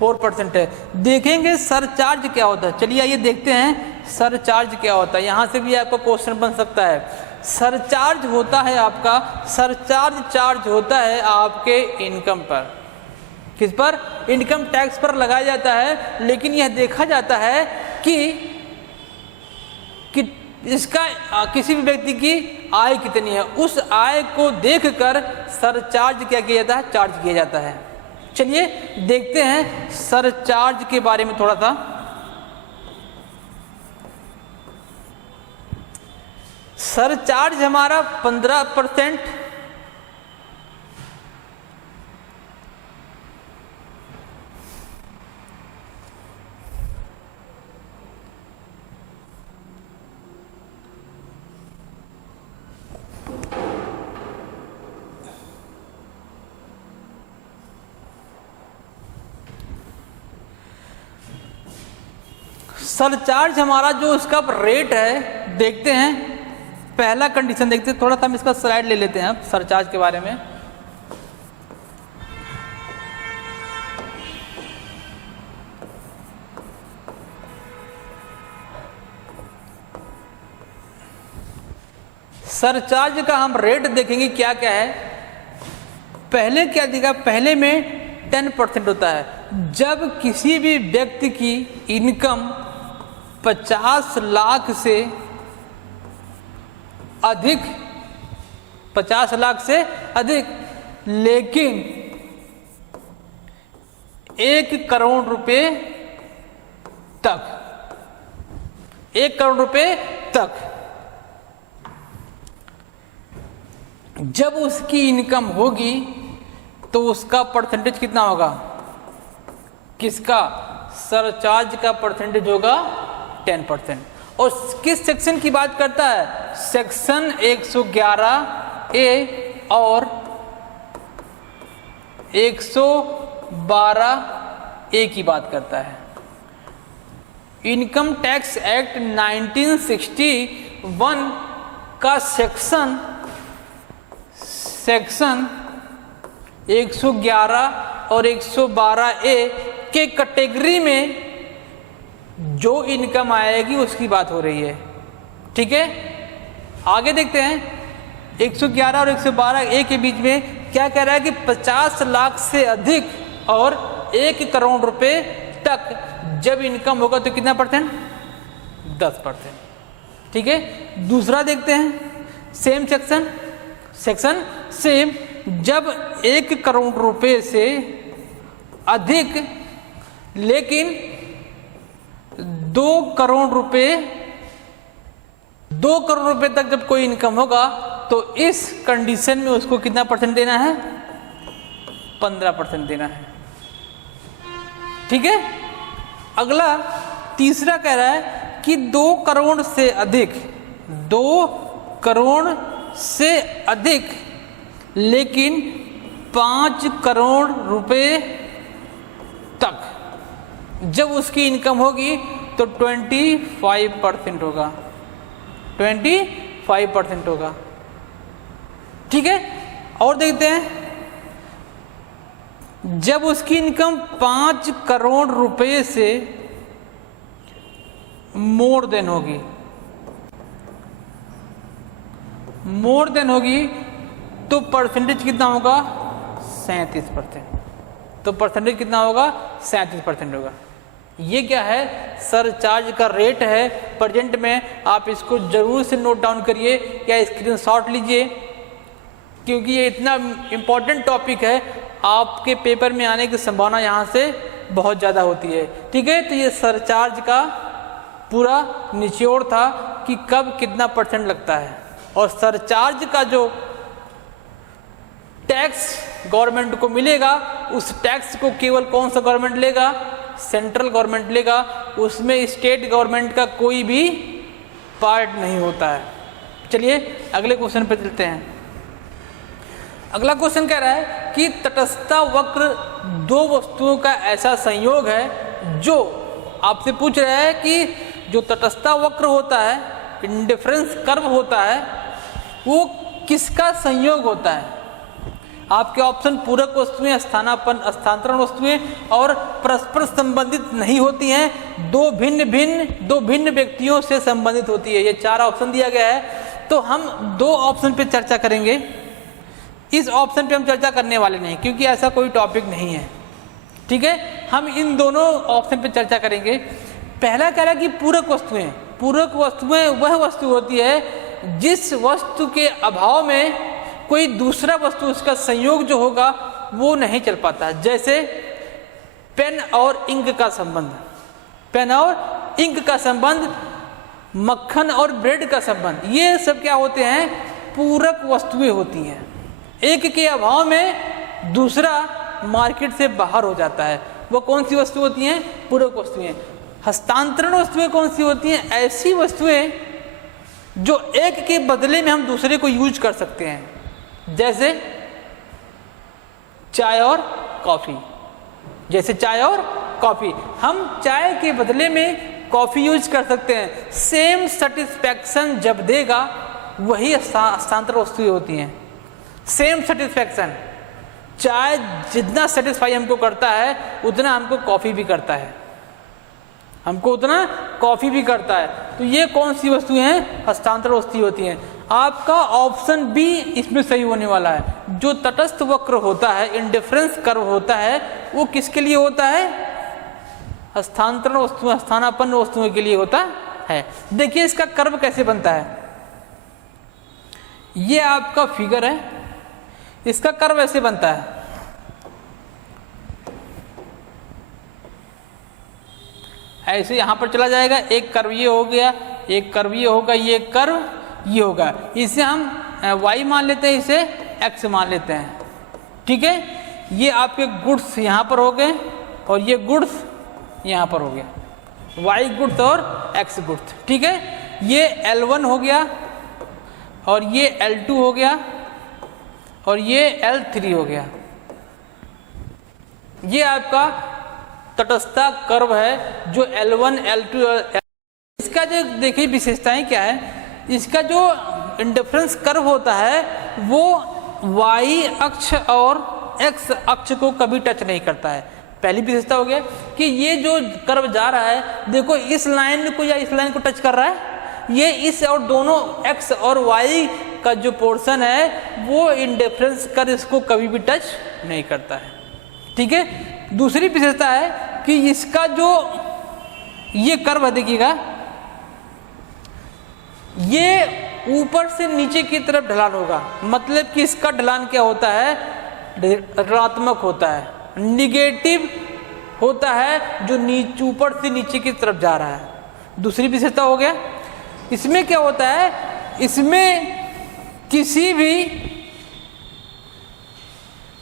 4% है। देखेंगे सरचार्ज क्या होता है। चलिए आइए देखते हैं सरचार्ज क्या होता है। यहाँ से भी आपका क्वेश्चन बन सकता है। सरचार्ज होता है आपका, सरचार्ज चार्ज होता है आपके इनकम पर। किस पर? इनकम टैक्स पर लगाया जाता है। लेकिन यह देखा जाता है कि इसका किसी भी व्यक्ति की आय कितनी है, उस आय को देखकर सरचार्ज क्या किया जाता है, चार्ज किया जाता है। चलिए देखते हैं सरचार्ज के बारे में थोड़ा सा। सरचार्ज हमारा 15%, सरचार्ज हमारा जो इसका रेट है, देखते हैं पहला कंडीशन देखते हैं। थोड़ा सा हम इसका स्लाइड ले लेते हैं अब सरचार्ज के बारे में। सरचार्ज का हम रेट देखेंगे क्या क्या है। पहले क्या दिखा, पहले में 10% होता है। जब किसी भी व्यक्ति की इनकम 50 लाख से अधिक, 50 लाख से अधिक, लेकिन 1 करोड़ रुपए तक, 1 करोड़ रुपए तक जब उसकी इनकम होगी तो उसका परसेंटेज कितना होगा? किसका? सरचार्ज का परसेंटेज होगा 10%। और किस सेक्शन की बात करता है? सेक्शन 111A और 112A की बात करता है। इनकम टैक्स एक्ट 1961 का सेक्शन 111 और 112A के कैटेगरी में जो इनकम आएगी उसकी बात हो रही है। ठीक है, आगे देखते हैं 111 और 112A के बीच में क्या कह रहा है कि 50 लाख से अधिक और 1 करोड़ रुपए तक जब इनकम होगा तो कितना परसेंट? 10%। ठीक है, दूसरा देखते हैं सेम सेक्शन सेम, जब 1 करोड़ रुपए से अधिक लेकिन 2 करोड़ रुपए तक जब कोई इनकम होगा तो इस कंडीशन में उसको कितना परसेंट देना है? 15% देना है। ठीक है, अगला तीसरा कह रहा है कि 2 करोड़ से अधिक, 2 करोड़ से अधिक लेकिन 5 करोड़ रुपए तक जब उसकी इनकम होगी तो 25% होगा, 25% होगा। ठीक है, और देखते हैं जब उसकी इनकम 5 करोड़ रुपए से मोर देन होगी, तो परसेंटेज कितना होगा? 37%। तो परसेंटेज कितना होगा? 37% होगा। ये क्या है? सरचार्ज का रेट है प्रेजेंट में। आप इसको जरूर से नोट डाउन करिए या स्क्रीनशॉट लीजिए, क्योंकि ये इतना इम्पोर्टेंट टॉपिक है, आपके पेपर में आने की संभावना यहाँ से बहुत ज़्यादा होती है। ठीक है, तो ये सरचार्ज का पूरा निचोड़ था कि कब कितना परसेंट लगता है। और सरचार्ज का जो टैक्स गवर्नमेंट को मिलेगा, उस टैक्स को केवल कौन सा गवर्नमेंट लेगा? सेंट्रल गवर्नमेंट लेगा, उसमें स्टेट गवर्नमेंट का कोई भी पार्ट नहीं होता है। चलिए अगले क्वेश्चन पे चलते हैं। अगला क्वेश्चन कह रहा है कि तटस्थता वक्र दो वस्तुओं का ऐसा संयोग है, जो आपसे पूछ रहा है कि जो तटस्थता वक्र होता है, इंडिफरेंस कर्व होता है, वो किसका संयोग होता है? आपके ऑप्शन पूरक वस्तुएं, स्थानापन्न स्थानांतरण वस्तुएं और परस्पर संबंधित नहीं होती हैं, दो भिन्न व्यक्तियों से संबंधित होती है। ये 4 ऑप्शन दिया गया है। तो हम 2 ऑप्शन पे चर्चा करेंगे, इस ऑप्शन पे हम चर्चा करने वाले नहीं क्योंकि ऐसा कोई टॉपिक नहीं है। ठीक है, हम इन दोनों ऑप्शन पे चर्चा करेंगे। पहला कह रहा है कि पूरक वस्तुएं, पूरक वस्तुएं वह वस्तु होती है जिस वस्तु के अभाव में कोई दूसरा वस्तु, उसका संयोग जो होगा वो नहीं चल पाता। जैसे पेन और इंक का संबंध, पेन और इंक का संबंध, मक्खन और ब्रेड का संबंध, ये सब क्या होते हैं? पूरक वस्तुएं होती हैं। एक के अभाव में दूसरा मार्केट से बाहर हो जाता है। वो कौन सी वस्तु होती हैं? पूरक वस्तुएं। हस्तांतरण वस्तुएं कौन सी होती हैं? ऐसी वस्तुएं जो एक के बदले में हम दूसरे को यूज कर सकते हैं। जैसे चाय और कॉफी, जैसे चाय और कॉफी, हम चाय के बदले में कॉफी यूज कर सकते हैं। सेम सेटिस्फैक्शन जब देगा वही हस्तांतरण वस्तुएं होती हैं। सेम सेटिस्फैक्शन, चाय जितना सेटिस्फाई हमको करता है उतना हमको कॉफी भी करता है, हमको उतना कॉफी भी करता है। तो ये कौन सी वस्तुएं हैं? हस्तांतरण वस्तुएं होती हैं। आपका ऑप्शन बी इसमें सही होने वाला है। जो तटस्थ वक्र होता है, इंडिफरेंस कर्व होता है, वो किसके लिए होता है? हस्तांतरण वस्तुएं, स्थानापन्न वस्तुओं के लिए होता है। देखिए इसका कर्व कैसे बनता है। ये आपका फिगर है, इसका कर्व ऐसे बनता है। ऐसे यहां पर चला जाएगा, एक कर्व ये हो गया, एक कर्व ये होगा, ये कर्व ये होगा। इसे हम y मान लेते हैं, इसे x मान लेते हैं। ठीक है, ये आपके गुड्स यहां पर हो गए और ये गुड्स यहां पर हो गया, y गुड्स और x गुड्स। ठीक है, ये L1 हो गया और ये L2 हो गया और ये L3 हो गया। ये आपका तटस्थता कर्व है जो L1, L2 और इसका जो देखिए विशेषताएं क्या है। इसका जो इंडिफरेंस कर्व होता है वो y अक्ष और x अक्ष को कभी टच नहीं करता है। पहली विशेषता हो गया कि ये जो कर्व जा रहा है, देखो इस लाइन को या इस लाइन को टच कर रहा है, ये इस और दोनों x और y का जो पोर्शन है वो इंडिफरेंस कर्व इसको कभी भी टच नहीं करता है। ठीक है, दूसरी विशेषता है कि इसका जो ये कर्व है, देखिएगा ये ऊपर से नीचे की तरफ ढलान होगा। मतलब कि इसका ढलान क्या होता है? ऋणात्मक होता है, निगेटिव होता है, जो ऊपर से नीचे की तरफ जा रहा है। दूसरी विशेषता हो गया। इसमें क्या होता है? इसमें किसी भी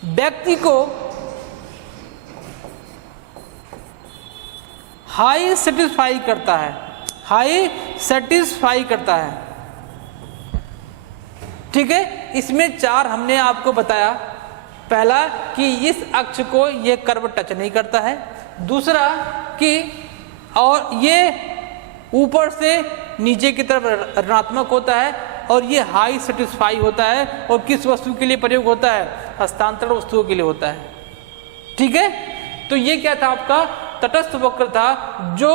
व्यक्ति को हाई सेटिस्फाई करता है, हाई सेटिस्फाई करता है। ठीक है, इसमें 4 हमने आपको बताया। पहला कि इस अक्ष को ये कर्व टच नहीं करता है, दूसरा कि और ये ऊपर से नीचे की तरफ ऋणात्मक होता है और ये हाई सेटिस्फाई होता है। और किस वस्तु के लिए प्रयोग होता है? हस्तांतरण वस्तुओं के लिए होता है। ठीक है, तो ये क्या था? आपका तटस्थ वक्र था जो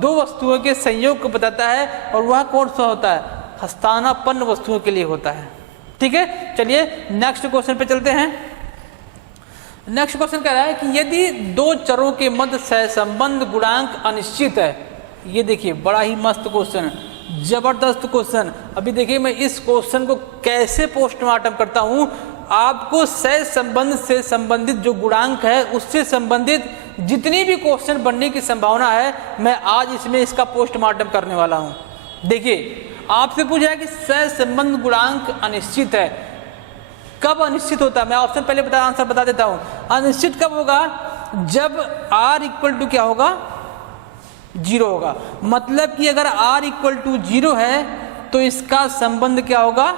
2 वस्तुओं के संयोग को बताता है और वह कौन सा होता है? हस्तानापन्न वस्तुओं के लिए होता है। ठीक है, चलिए नेक्स्ट क्वेश्चन पे चलते हैं। नेक्स्ट क्वेश्चन कह रहा है कि यदि 2 चरों के मध्य सहसंबंध गुणांक अनिश्चित है। ये देखिए बड़ा ही मस्त क्वेश्चन है, जबरदस्त क्वेश्चन। अभी देखिए मैं इस क्वेश्चन को कैसे पोस्टमार्टम करता हूं। आपको सहसंबंध से संबंधित जो गुणांक है उससे संबंधित जितनी भी क्वेश्चन बनने की संभावना है, मैं आज इसमें इसका पोस्टमार्टम करने वाला हूं। देखिए आपसे पूछा है कि सहसंबंध गुणांक अनिश्चित है। कब अनिश्चित होता है? मैं ऑप्शन पहले आंसर बता देता हूं। अनिश्चित कब होगा? जब r इक्वल टू क्या होगा? 0 होगा। मतलब कि अगर r इक्वल टू 0 है तो इसका संबंध क्या होगा?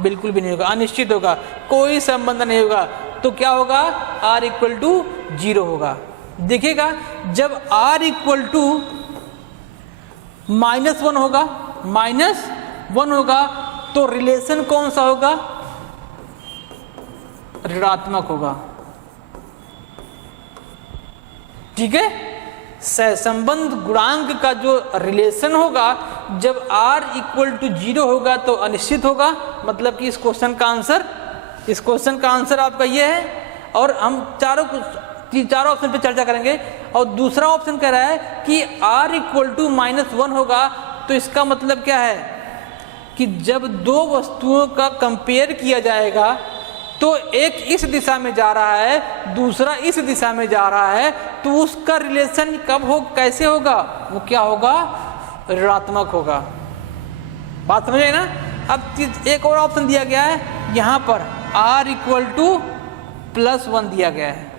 बिल्कुल भी नहीं होगा, अनिश्चित होगा, कोई संबंध नहीं होगा। तो क्या होगा? r इक्वल टू 0 होगा। देखिएगा जब r इक्वल टू -1 होगा, -1 होगा तो रिलेशन कौन सा होगा? ऋणात्मक होगा। ठीक है, सहसंबंध गुणांक का जो रिलेशन होगा जब r इक्वल टू 0 होगा तो अनिश्चित होगा, मतलब कि इस क्वेश्चन का आंसर आपका ये है। और हम चारों ऑप्शन पे चर्चा करेंगे। और दूसरा ऑप्शन कह रहा है कि r इक्वल टू -1 होगा, तो इसका मतलब क्या है कि जब दो वस्तुओं का कंपेयर किया जाएगा तो एक इस दिशा में जा रहा है, दूसरा इस दिशा में जा रहा है, तो उसका रिलेशन कैसे होगा, वो क्या होगा, ऋणात्मक होगा। बात समझ आई ना। अब एक और ऑप्शन दिया गया है, यहाँ पर r इक्वल टू +1 दिया गया है,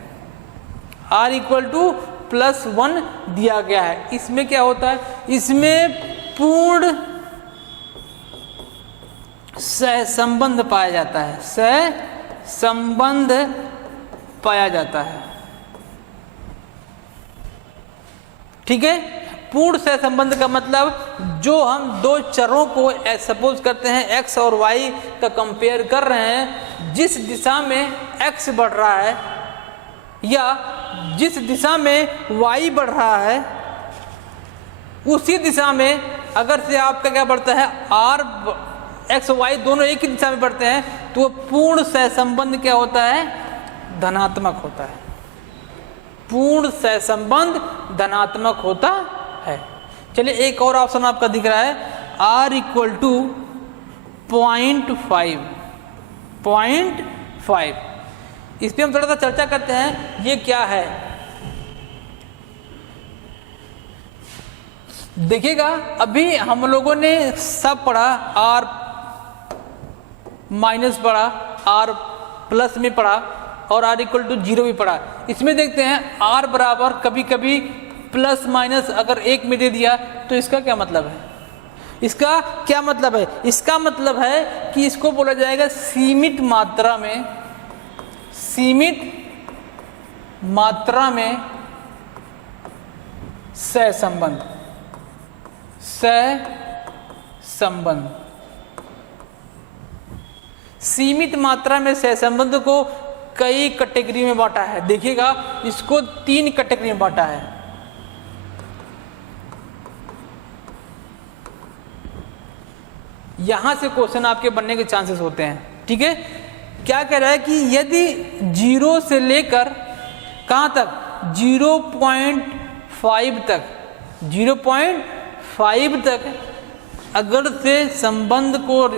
r इक्वल टू +1 दिया गया है। इसमें क्या होता है, इसमें पूर्ण सहसंबंध पाया जाता है, सहसंबंध पाया जाता है। ठीक है, पूर्ण सहसंबंध का मतलब जो हम दो चरों को सपोज करते हैं x और y का कंपेयर कर रहे हैं, जिस दिशा में x बढ़ रहा है या जिस दिशा में y बढ़ रहा है, उसी दिशा में अगर से आपका क्या बढ़ता है, x और y दोनों एक ही दिशा में बढ़ते हैं, तो पूर्ण सहसंबंध क्या होता है, धनात्मक होता है। पूर्ण सहसंबंध धनात्मक होता है। चलिए एक और ऑप्शन आपका दिख रहा है, r इक्वल टू 0.5। इस पर हम थोड़ा सा चर्चा करते हैं, ये क्या है। देखिएगा, अभी हम लोगों ने सब पढ़ा, r माइनस पढ़ा, r प्लस में पढ़ा और r इक्वल टू 0 भी पढ़ा। इसमें देखते हैं r बराबर कभी कभी प्लस माइनस अगर 1 में दे दिया तो इसका क्या मतलब है, इसका क्या मतलब है, इसका मतलब है कि इसको बोला जाएगा सीमित मात्रा में सहसंबंध। सीमित मात्रा में सहसंबंध को कई कैटेगरी में बांटा है। देखिएगा, इसको 3 कैटेगरी में बांटा है। यहां से क्वेश्चन आपके बनने के चांसेस होते हैं। ठीक है, क्या कह रहा है कि यदि 0 से लेकर कहां तक, 0.5 तक अगर से संबंध को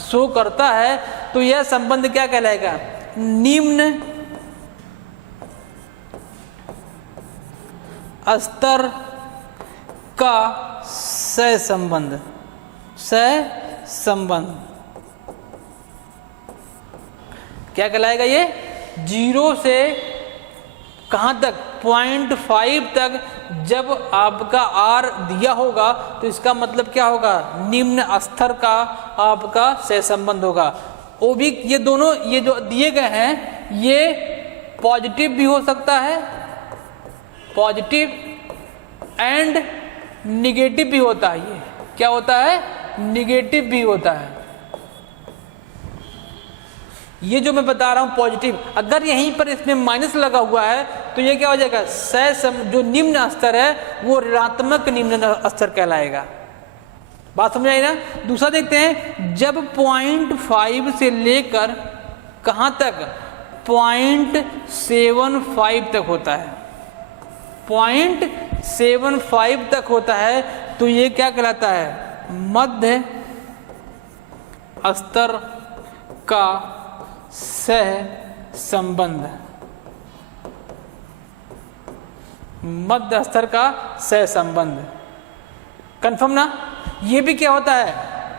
शो करता है तो यह संबंध क्या कहलाएगा, निम्न स्तर का सहसंबंध। क्या कहलाएगा ये, 0 से कहां तक, 0.5 तक जब आपका r दिया होगा तो इसका मतलब क्या होगा, निम्न स्तर का आपका सहसंबंध होगा। वो भी ये दोनों, ये जो दिए गए हैं ये पॉजिटिव भी हो सकता है, पॉजिटिव एंड निगेटिव भी होता है। ये क्या होता है, निगेटिव भी होता है। ये जो मैं बता रहा हूं पॉजिटिव, अगर यहीं पर इसमें माइनस लगा हुआ है तो ये क्या हो जाएगा, जो निम्न स्तर है वो ऋणात्मक निम्न स्तर कहलाएगा। बात समझ आई ना। दूसरा देखते हैं, जब 0.5 से लेकर कहां तक, 0.75 तक होता है, 0.75 तक होता है तो ये क्या कहलाता है, मध्य स्तर का सहसंबंध। मध्य स्तर का सहसंबंध, कंफर्म ना। ये भी क्या होता है,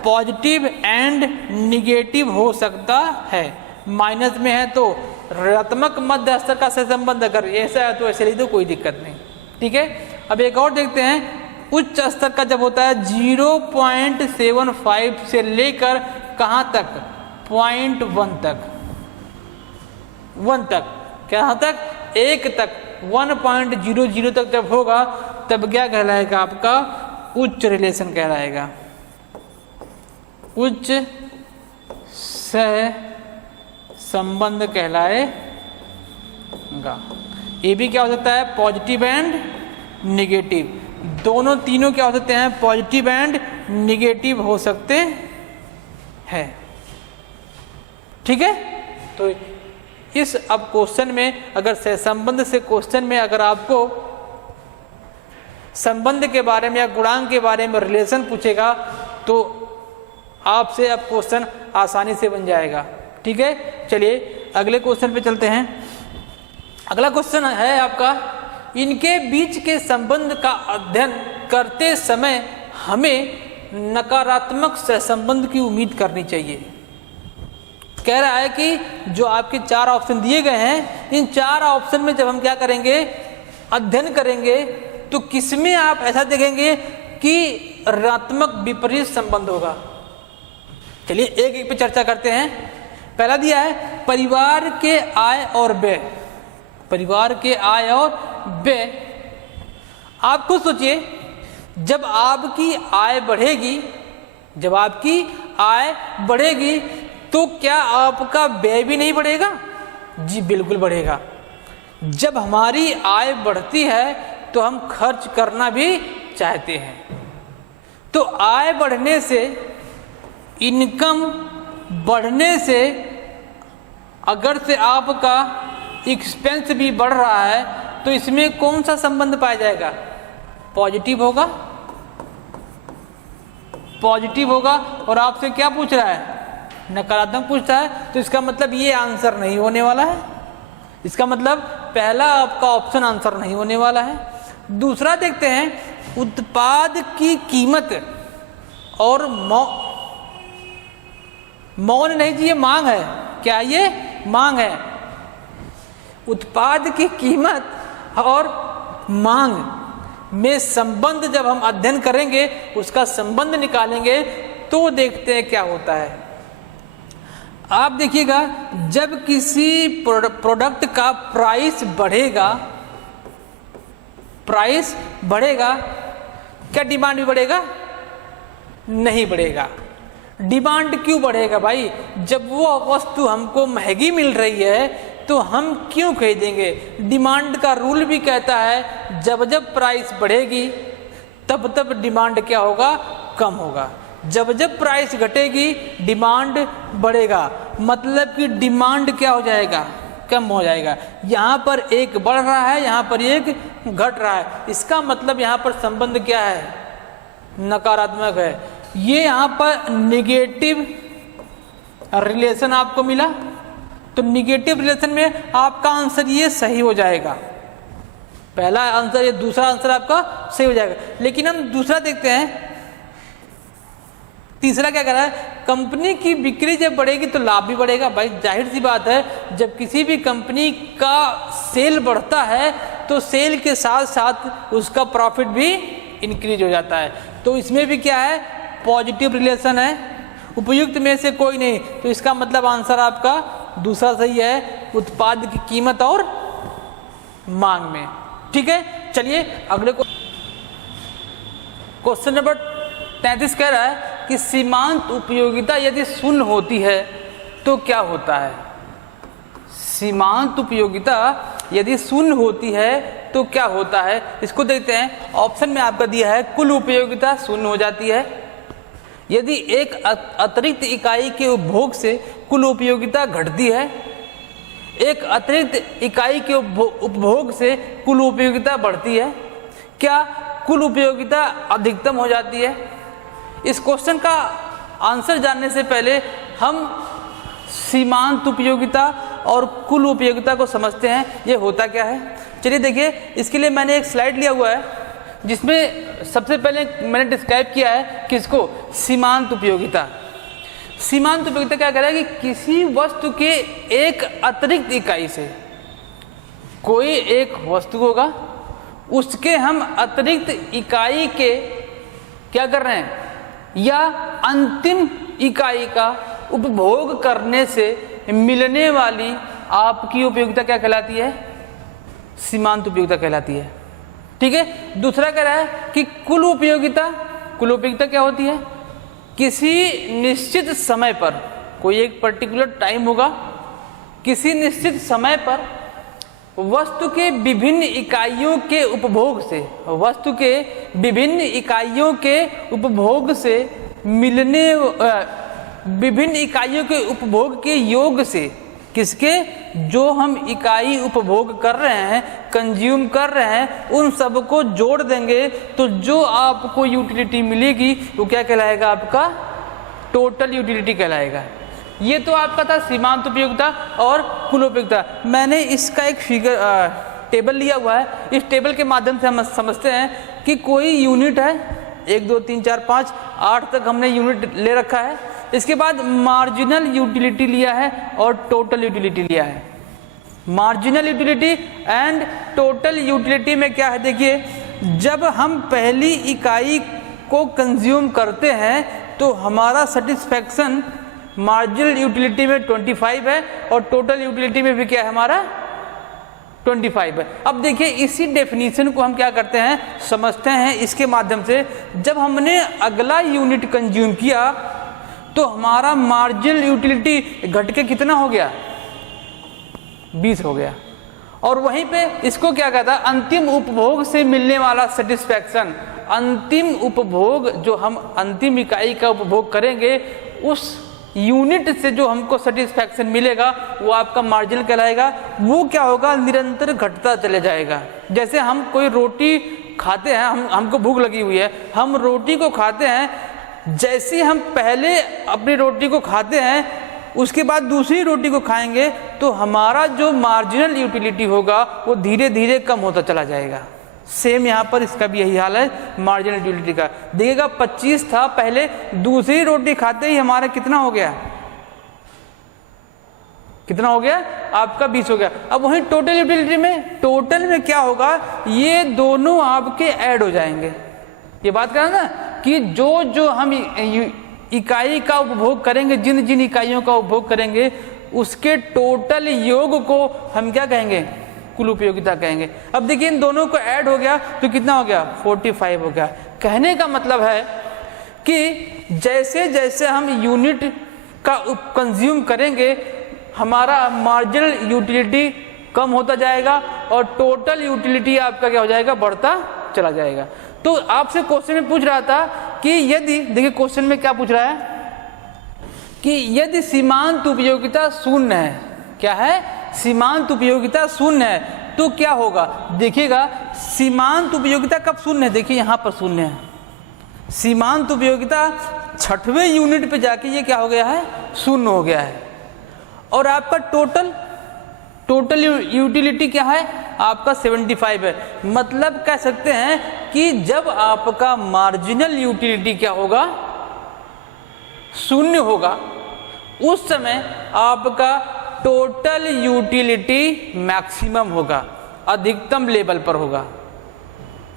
पॉजिटिव एंड निगेटिव हो सकता है। माइनस में है तो ऋणात्मक मध्य स्तर का सहसंबंध, अगर ऐसा है तो ऐसे लिख दो, कोई दिक्कत नहीं। ठीक है, अब एक और देखते हैं, उच्च स्तर का जब होता है 0.75 से लेकर कहां तक, 0.1 तक, 1 तक, कहां तक, 1 तक, 1.00 तक जब होगा तब क्या कहलाएगा, आपका उच्च रिलेशन कहलाएगा, उच्च संबंध कहलाएगा। ये भी क्या हो सकता है, पॉजिटिव एंड निगेटिव, दोनों तीनों क्या हो सकते हैं, पॉजिटिव एंड निगेटिव हो सकते हैं। ठीक है, तो इस अब क्वेश्चन में अगर सहसंबंध से क्वेश्चन में अगर आपको संबंध के बारे में या गुणांक के बारे में रिलेशन पूछेगा तो आपसे अब क्वेश्चन आसानी से बन जाएगा। ठीक है, चलिए अगले क्वेश्चन पे चलते हैं। अगला क्वेश्चन है आपका, इनके बीच के संबंध का अध्ययन करते समय हमें नकारात्मक सहसंबंध की उम्मीद करनी चाहिए। कह रहा है कि जो आपके 4 ऑप्शन दिए गए हैं, इन 4 ऑप्शन में जब हम क्या करेंगे, अध्ययन करेंगे, तो किसमें आप ऐसा देखेंगे कि ऋणात्मक विपरीत संबंध होगा। चलिए एक एक पे चर्चा करते हैं। पहला दिया है परिवार के आय और व्यय। परिवार के आय और व्यय, आप खुद सोचिए, जब आपकी आय बढ़ेगी, जब आपकी आय बढ़ेगी तो क्या आपका व्यय भी नहीं बढ़ेगा? जी बिल्कुल बढ़ेगा। जब हमारी आय बढ़ती है तो हम खर्च करना भी चाहते हैं। तो आय बढ़ने से, इनकम बढ़ने से अगर से आपका एक्सपेंस भी बढ़ रहा है तो इसमें कौन सा संबंध पाया जाएगा? पॉजिटिव होगा, पॉजिटिव होगा। और आपसे क्या पूछ रहा है? नकारात्मक पूछता है, तो इसका मतलब ये आंसर नहीं होने वाला है। इसका मतलब पहला आपका ऑप्शन आंसर नहीं होने वाला है। दूसरा देखते हैं, उत्पाद की कीमत और मौन नहीं जी, ये मांग है। क्या ये मांग है? उत्पाद की कीमत और मांग में संबंध जब हम अध्ययन करेंगे, उसका संबंध निकालेंगे तो देखते हैं क्या होता है। आप देखिएगा, जब किसी प्रोडक्ट का प्राइस बढ़ेगा, प्राइस बढ़ेगा, क्या डिमांड भी बढ़ेगा? नहीं बढ़ेगा। डिमांड क्यों बढ़ेगा भाई? जब वो वस्तु हमको महंगी मिल रही है तो हम क्यों खरीदेंगे? डिमांड का रूल भी कहता है जब जब प्राइस बढ़ेगी तब तब डिमांड क्या होगा? कम होगा। जब जब प्राइस घटेगी डिमांड बढ़ेगा, मतलब कि डिमांड क्या हो जाएगा? कम हो जाएगा। यहाँ पर एक बढ़ रहा है, यहाँ पर एक घट रहा है। इसका मतलब यहाँ पर संबंध क्या है? नकारात्मक है। ये यहाँ पर निगेटिव रिलेशन आपको मिला, तो निगेटिव रिलेशन में आपका आंसर ये सही हो जाएगा। पहला आंसर ये, दूसरा आंसर आपका सही हो जाएगा। लेकिन हम दूसरा देखते हैं, तीसरा क्या कह रहा है? कंपनी की बिक्री जब बढ़ेगी तो लाभ भी बढ़ेगा। भाई जाहिर सी बात है, जब किसी भी कंपनी का सेल बढ़ता है तो सेल के साथ साथ उसका प्रॉफिट भी इंक्रीज हो जाता है। तो इसमें भी क्या है? पॉजिटिव रिलेशन है। उपयुक्त में से कोई नहीं, तो इसका मतलब आंसर आपका दूसरा सही है, उत्पाद की कीमत और मांग में। ठीक है, चलिए अगले क्वेश्चन नंबर 33 कह रहा है कि सीमांत उपयोगिता यदि शून्य होती है तो क्या होता है? सीमांत उपयोगिता यदि शून्य होती है तो क्या होता है? इसको देखते हैं। ऑप्शन में आपका दिया है कुल उपयोगिता शून्य हो जाती है। यदि एक अतिरिक्त इकाई के उपभोग से कुल उपयोगिता घटती है, एक अतिरिक्त इकाई के उपभोग से कुल उपयोगिता बढ़ती है, क्या कुल उपयोगिता अधिकतम हो जाती है? इस क्वेश्चन का आंसर जानने से पहले हम सीमांत उपयोगिता और कुल उपयोगिता को समझते हैं, ये होता क्या है। चलिए देखिए, इसके लिए मैंने एक स्लाइड लिया हुआ है जिसमें सबसे पहले मैंने डिस्क्राइब किया है किसको? सीमांत उपयोगिता। सीमांत उपयोगिता क्या कह रहा है कि किसी वस्तु के एक अतिरिक्त इकाई से, कोई एक वस्तु होगा, उसके हम अतिरिक्त इकाई के क्या कर रहे हैं, या अंतिम इकाई का उपभोग करने से मिलने वाली आपकी उपयोगिता क्या कहलाती है? सीमांत उपयोगिता कहलाती है। ठीक है। दूसरा कह रहा है कि कुल उपयोगिता। कुल उपयोगिता क्या होती है? किसी निश्चित समय पर, कोई एक पर्टिकुलर टाइम होगा किसी निश्चित समय पर वस्तु के विभिन्न इकाइयों के उपभोग से, वस्तु के विभिन्न इकाइयों के उपभोग से मिलने, विभिन्न इकाइयों के उपभोग के योग से, किसके, जो हम इकाई उपभोग कर रहे हैं, कंज्यूम कर रहे हैं, उन सब को जोड़ देंगे तो जो आपको यूटिलिटी मिलेगी वो क्या कहलाएगा, आपका टोटल यूटिलिटी कहलाएगा। ये तो आपका था सीमांत उपयोगिता और कुल उपयोगिता। मैंने इसका एक फिगर टेबल लिया हुआ है, इस टेबल के माध्यम से हम समझते हैं कि कोई यूनिट है, 1 2 3 4 5 8 तक हमने यूनिट ले रखा है। इसके बाद मार्जिनल यूटिलिटी लिया है और टोटल यूटिलिटी लिया है। Marginal utility and total utility में क्या है, देखिए, जब हम पहली इकाई को कंज्यूम करते हैं तो हमारा सेटिस्फैक्शन मार्जिनल यूटिलिटी में 25 है और टोटल यूटिलिटी में भी क्या है, हमारा 25 है। अब देखिए इसी डेफिनेशन को हम क्या करते हैं, समझते हैं इसके माध्यम से। जब हमने अगला यूनिट कंज्यूम किया तो हमारा मार्जिनल यूटिलिटी घट के कितना हो गया, 20 हो गया। और वहीं पे इसको क्या कहता है, अंतिम उपभोग से मिलने वाला सेटिस्फैक्शन। अंतिम उपभोग, जो हम अंतिम इकाई का उपभोग करेंगे, उस यूनिट से जो हमको सेटिस्फैक्शन मिलेगा वो आपका मार्जिन कहलाएगा। वो क्या होगा, निरंतर घटता चले जाएगा। जैसे हम कोई रोटी खाते हैं, हमको भूख लगी हुई है, हम रोटी को खाते हैं, जैसे हम पहले अपनी रोटी को खाते हैं उसके बाद दूसरी रोटी को खाएंगे तो हमारा जो मार्जिनल यूटिलिटी होगा वो धीरे धीरे कम होता चला जाएगा। सेम यहाँ पर इसका भी यही हाल है मार्जिनल यूटिलिटी का। देखिएगा 25 था पहले, दूसरी रोटी खाते ही हमारा कितना हो गया, कितना हो गया, आपका 20 हो गया। अब वहीं टोटल यूटिलिटी में, टोटल में क्या होगा, ये दोनों आपके ऐड हो जाएंगे। ये बात करें ना कि जो जो हम इकाई का उपभोग करेंगे, जिन जिन इकाइयों का उपभोग करेंगे, उसके टोटल योग को हम क्या कहेंगे, कुल उपयोगिता कहेंगे। अब देखिए इन दोनों को ऐड हो गया तो कितना हो गया, 45 हो गया। कहने का मतलब है कि जैसे जैसे हम यूनिट का कंज्यूम करेंगे हमारा मार्जिनल यूटिलिटी कम होता जाएगा और टोटल यूटिलिटी आपका क्या हो जाएगा, बढ़ता चला जाएगा। तो आपसे क्वेश्चन में पूछ रहा था कि यदि, देखिए क्वेश्चन में क्या पूछ रहा है कि यदि सीमांत उपयोगिता शून्य है, क्या है, सीमांत उपयोगिता शून्य है तो क्या होगा। देखिएगा सीमांत उपयोगिता कब शून्य है, देखिए यहां पर शून्य है। सीमांत उपयोगिता 6वें यूनिट पे जाके ये क्या हो गया है, शून्य हो गया है। और आपका टोटल यूटिलिटी क्या है, आपका 75 है। मतलब कह सकते हैं कि जब आपका मार्जिनल यूटिलिटी क्या होगा, शून्य होगा, उस समय आपका टोटल यूटिलिटी मैक्सिमम होगा, अधिकतम लेवल पर होगा।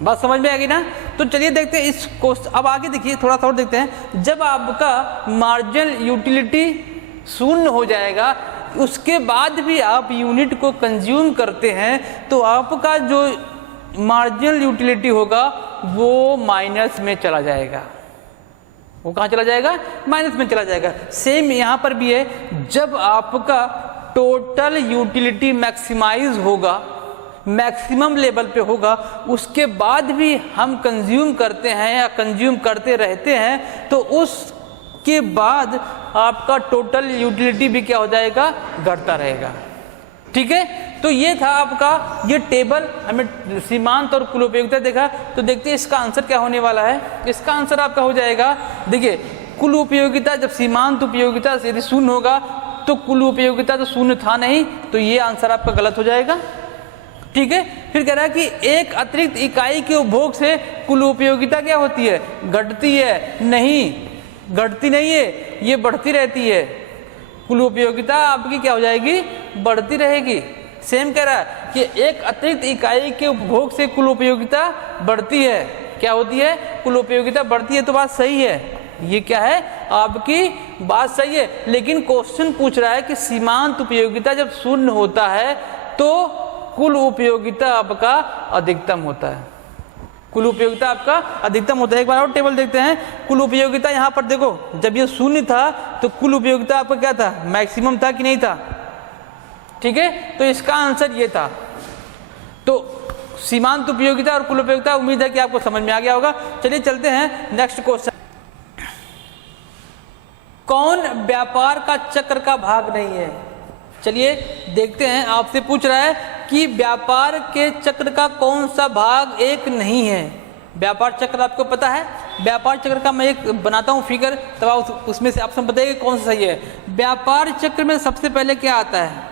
बात समझ में आ गई ना। तो चलिए देखते हैं इस क्वेश्चन, अब आगे देखिए थोड़ा सा और देखते हैं। जब आपका मार्जिनल यूटिलिटी शून्य हो जाएगा, उसके बाद भी आप यूनिट को कंज्यूम करते हैं तो आपका जो मार्जिनल यूटिलिटी होगा वो माइनस में चला जाएगा। वो कहाँ चला जाएगा, माइनस में चला जाएगा। सेम यहाँ पर भी है, जब आपका टोटल यूटिलिटी मैक्सिमाइज होगा, मैक्सिमम लेवल पे होगा, उसके बाद भी हम कंज्यूम करते हैं या कंज्यूम करते रहते हैं तो उसके बाद आपका टोटल यूटिलिटी भी क्या हो जाएगा, घटता रहेगा। ठीक है, तो ये था आपका ये टेबल। हमें सीमांत और कुल उपयोगिता देखा, तो देखते हैं इसका आंसर क्या होने वाला है। इसका आंसर आपका हो जाएगा, देखिए कुल उपयोगिता, जब सीमांत उपयोगिता यदि शून्य होगा तो कुल उपयोगिता तो शून्य था नहीं, तो ये आंसर आपका गलत हो जाएगा। ठीक है, फिर कह रहा है कि एक अतिरिक्त इकाई के उपभोग से कुल उपयोगिता क्या होती है, घटती है। नहीं, घटती नहीं है, ये बढ़ती रहती है। कुल उपयोगिता आपकी क्या हो जाएगी, बढ़ती रहेगी। सेम कह रहा है कि एक अतिरिक्त इकाई के उपभोग से कुल उपयोगिता बढ़ती है। क्या होती है, कुल उपयोगिता बढ़ती है। तो बात सही है, ये क्या है, आपकी बात सही है। लेकिन क्वेश्चन पूछ रहा है कि सीमांत उपयोगिता जब शून्य होता है तो कुल उपयोगिता आपका अधिकतम होता है। कुल उपयोगिता आपका अधिकतम होता है। एक बार और टेबल देखते हैं। कुल उपयोगिता यहाँ पर देखो, जब ये शून्य था तो कुल उपयोगिता आपका क्या था, मैक्सिमम था कि नहीं था, ठीक है, तो इसका आंसर ये था। तो सीमांत उपयोगिता और कुल उपयोगिता, उम्मीद है कि आपको समझ में आ गया होगा। चलिए चलते हैं नेक्स्ट क्वेश्चन। कौन व्यापार का चक्र का भाग नहीं है? चलिए देखते हैं, आपसे पूछ रहा है कि व्यापार के चक्र का कौन सा भाग एक नहीं है। व्यापार चक्र आपको पता है, व्यापार चक्र का मैं एक बनाता हूं फिगर, तब आप उसमें से ऑप्शन बताइए कौन सा सही है। व्यापार चक्र में सबसे पहले क्या आता है?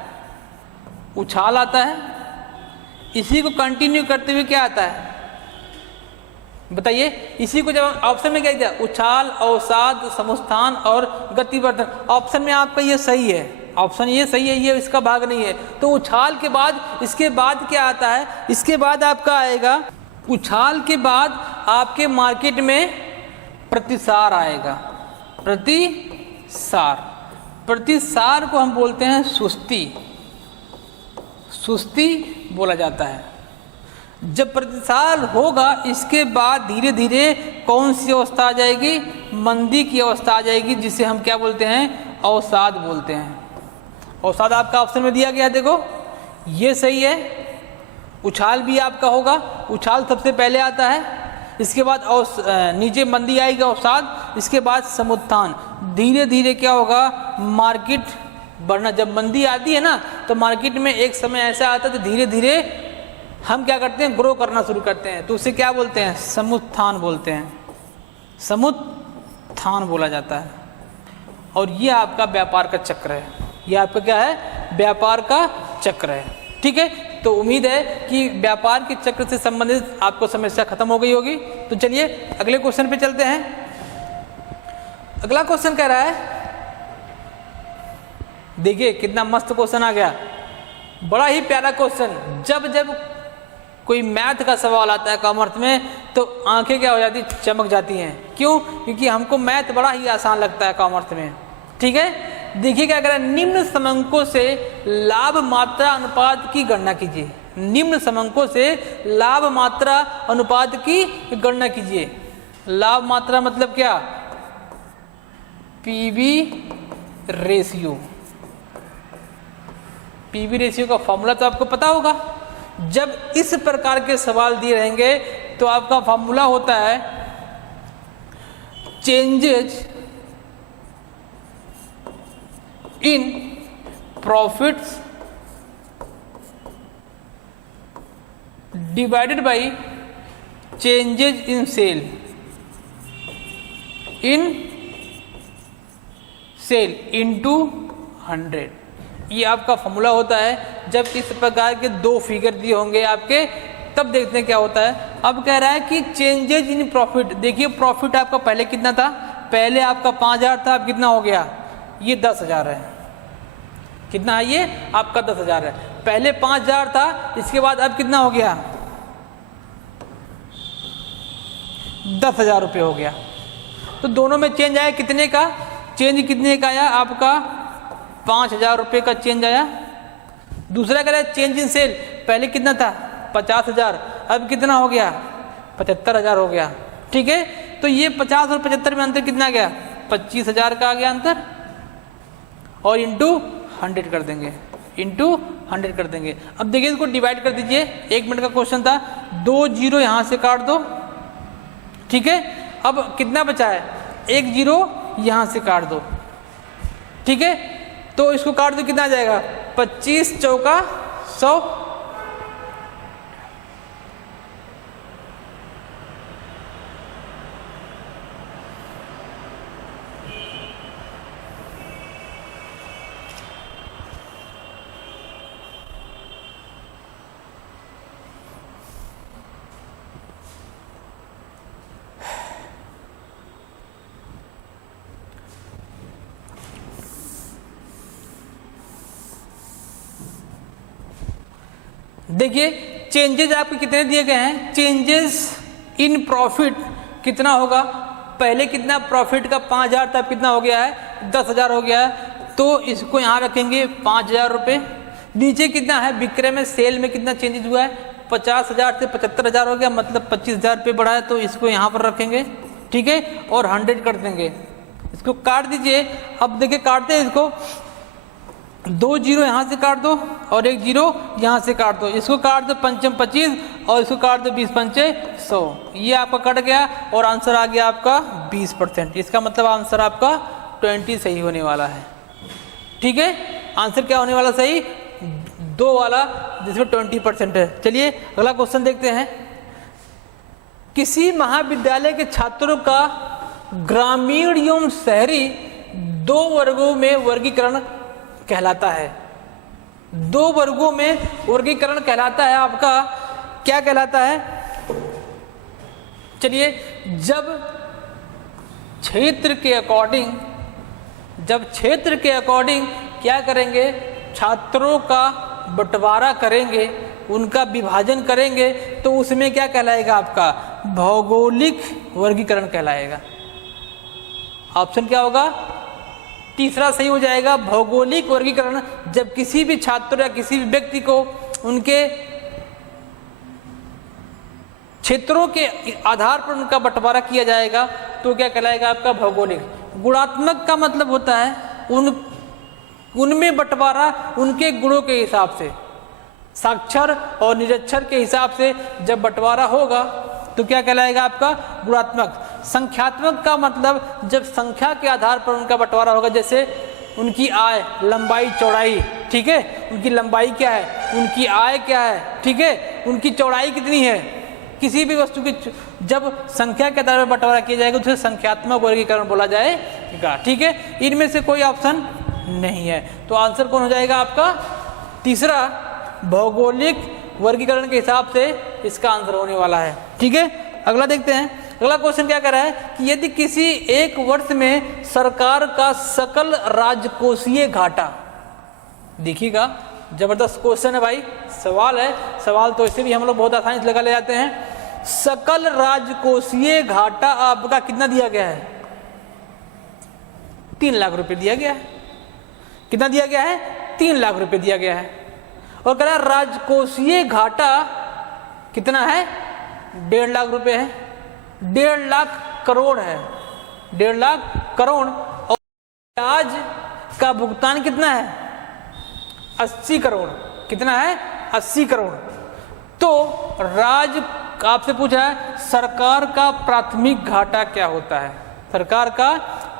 उछाल आता है, इसी को कंटिन्यू करते हुए क्या आता है बताइए? इसी को जब ऑप्शन में क्या दिया, उछाल, अवसाद, समुत्थान और गतिवर्धन, ऑप्शन में आपका ये सही है, ऑप्शन ये सही है, ये इसका भाग नहीं है। तो उछाल के बाद, इसके बाद क्या आता है? इसके बाद आपका आएगा, उछाल के बाद आपके मार्केट में प्रतिसार आएगा। प्रतिसार, प्रतिसार को हम बोलते हैं सुस्ती, सुस्ती बोला जाता है। जब प्रतिसार होगा, इसके बाद धीरे धीरे कौन सी अवस्था आ जाएगी? मंदी की अवस्था आ जाएगी, जिसे हम क्या बोलते हैं? अवसाद बोलते हैं। अवसाद आपका ऑप्शन में दिया गया, देखो ये सही है। उछाल भी आपका होगा, उछाल सबसे पहले आता है, इसके बाद नीचे मंदी आएगी, अवसाद, इसके बाद समुत्थान। धीरे धीरे क्या होगा? मार्केट बढ़ना। जब मंदी आती है ना, तो मार्केट में एक समय ऐसा आता है तो धीरे धीरे हम क्या करते हैं? ग्रो करना शुरू करते हैं, तो उसे क्या बोलते हैं? समुत्थान बोलते हैं, समुत्थान बोला जाता है। और ये आपका व्यापार का चक्र है, ये आपका क्या है? व्यापार का चक्र है। ठीक है, तो उम्मीद है कि व्यापार के चक्र से संबंधित आपको समस्या खत्म हो गई होगी। तो चलिए अगले क्वेश्चन पे चलते हैं। अगला क्वेश्चन कह रहा है, देखिए कितना मस्त क्वेश्चन आ गया, बड़ा ही प्यारा क्वेश्चन। जब जब कोई मैथ का सवाल आता है कॉमर्स में, तो आंखें क्या हो जाती? चमक जाती हैं। क्यों? क्योंकि हमको मैथ बड़ा ही आसान लगता है कॉमर्स में। ठीक है, देखिए क्या करें, निम्न समंकों से लाभ मात्रा अनुपात की गणना कीजिए। निम्न समंकों से लाभ मात्रा अनुपात की गणना कीजिए। लाभ मात्रा मतलब क्या? PV ratio. पीवी रेशियो का फॉर्मूला तो आपको पता होगा। जब इस प्रकार के सवाल दिए रहेंगे तो आपका फॉर्मूला होता है changes in profits divided by changes in sale, in sale into 100। ये आपका फॉर्मूला होता है। जब इस प्रकार के दो फिगर दिए होंगे आपके, तब देखते हैं क्या होता है। अब कह रहा है कि चेंजेज इन प्रॉफिट। देखिए प्रॉफिट आपका पहले कितना था? पहले आपका 5000 था, अब कितना हो गया? ये 10,000 है। कितना है ये? आपका 10,000 है। पहले 5000 था, इसके बाद अब कितना हो गया? 10,000 रुपये हो गया। तो दोनों में चेंज आया कितने का? चेंज कितने का आया? आपका 5,000 रुपये का चेंज आया। दूसरा कह रहा है चेंज इन सेल, पहले कितना था? 50,000, अब कितना हो गया? 75,000 हो गया। ठीक है, तो ये 50 और 75 में अंतर कितना गया? 25,000 का आ गया अंतर, और इंटू 100 कर देंगे, इंटू 100 कर देंगे। अब देखिए इसको डिवाइड कर दीजिए। 1 मिनट का क्वेश्चन था, 2 जीरो यहाँ से काट दो। ठीक है, अब कितना बचा है? 1 जीरो यहाँ से काट दो। ठीक है, तो इसको काट दो, कितना आ जाएगा? 25 चौका 100। देखिए चेंजेस आपके कितने दिए गए हैं? चेंजेस इन प्रॉफिट कितना होगा? पहले कितना प्रॉफिट का 5,000 था, कितना हो गया है? 10,000 हो गया है। तो इसको यहाँ रखेंगे 5,000 रुपये। नीचे कितना है? विक्रय में, सेल में कितना चेंजेस हुआ है? 50,000 से 75,000 हो गया, मतलब 25,000 रुपये बढ़ा है, तो इसको यहाँ पर रखेंगे। ठीक है, और 100 कर देंगे। इसको काट दीजिए। अब देखिए काटते हैं इसको, 2 जीरो यहाँ से काट दो और 1 जीरो यहाँ से काट दो, इसको काट दो 5 25 और इसको काट दो 20 5 100, ये आपका कट गया और आंसर आ गया आपका 20%। इसका मतलब आंसर आपका 20 सही होने वाला है। ठीक है, आंसर क्या होने वाला सही? 2 वाला जिसमें 20% है। चलिए अगला क्वेश्चन देखते हैं। किसी महाविद्यालय के छात्रों का ग्रामीण एवं शहरी 2 वर्गों में वर्गीकरण कहलाता है। 2 वर्गों में वर्गीकरण कहलाता है आपका, क्या कहलाता है? चलिए, जब क्षेत्र के अकॉर्डिंग क्या करेंगे, छात्रों का बंटवारा करेंगे, उनका विभाजन करेंगे, तो उसमें क्या कहलाएगा आपका? भौगोलिक वर्गीकरण कहलाएगा। ऑप्शन क्या होगा? तीसरा सही हो जाएगा, भौगोलिक वर्गीकरण। जब किसी भी छात्र या किसी भी व्यक्ति को उनके क्षेत्रों के आधार पर उनका बंटवारा किया जाएगा तो क्या कहलाएगा आपका? भौगोलिक। गुणात्मक का मतलब होता है उनमें बंटवारा उनके गुणों के हिसाब से, साक्षर और निरक्षर के हिसाब से जब बंटवारा होगा तो क्या कहलाएगा आपका? गुणात्मक। संख्यात्मक का मतलब जब संख्या के आधार पर उनका बंटवारा होगा, जैसे उनकी आय, लंबाई, चौड़ाई, ठीक है, उनकी लंबाई क्या है, उनकी आय क्या है, ठीक है, उनकी चौड़ाई कितनी है, किसी भी वस्तु की जब संख्या के आधार पर बंटवारा किया जाएगा तो संख्यात्मक वर्गीकरण बोला जाएगा। ठीक है, इनमें से कोई ऑप्शन नहीं है, तो आंसर कौन हो जाएगा आपका? तीसरा, भौगोलिक वर्गीकरण के हिसाब से इसका आंसर होने वाला है। ठीक है, अगला देखते हैं। अगला क्वेश्चन क्या कर रहा है कि यदि किसी एक वर्ष में सरकार का सकल राजकोषीय घाटा, देखिएगा जबरदस्त क्वेश्चन है भाई, सवाल है, सवाल तो इसे भी हम लोग बहुत आसानी से लगा ले जाते हैं। सकल राजकोषीय घाटा आपका कितना दिया गया है? 3 लाख रुपए दिया गया है। कितना दिया गया है? 3 लाख रुपए दिया गया है। और कह रहा है राजकोषीय घाटा कितना है? 1.5 लाख रुपए है। 1.5 लाख करोड़ है, 1.5 लाख करोड़। और ब्याज का भुगतान कितना है? 80 करोड़। कितना है? 80 करोड़। तो आपसे पूछा है सरकार का प्राथमिक घाटा क्या होता है? सरकार का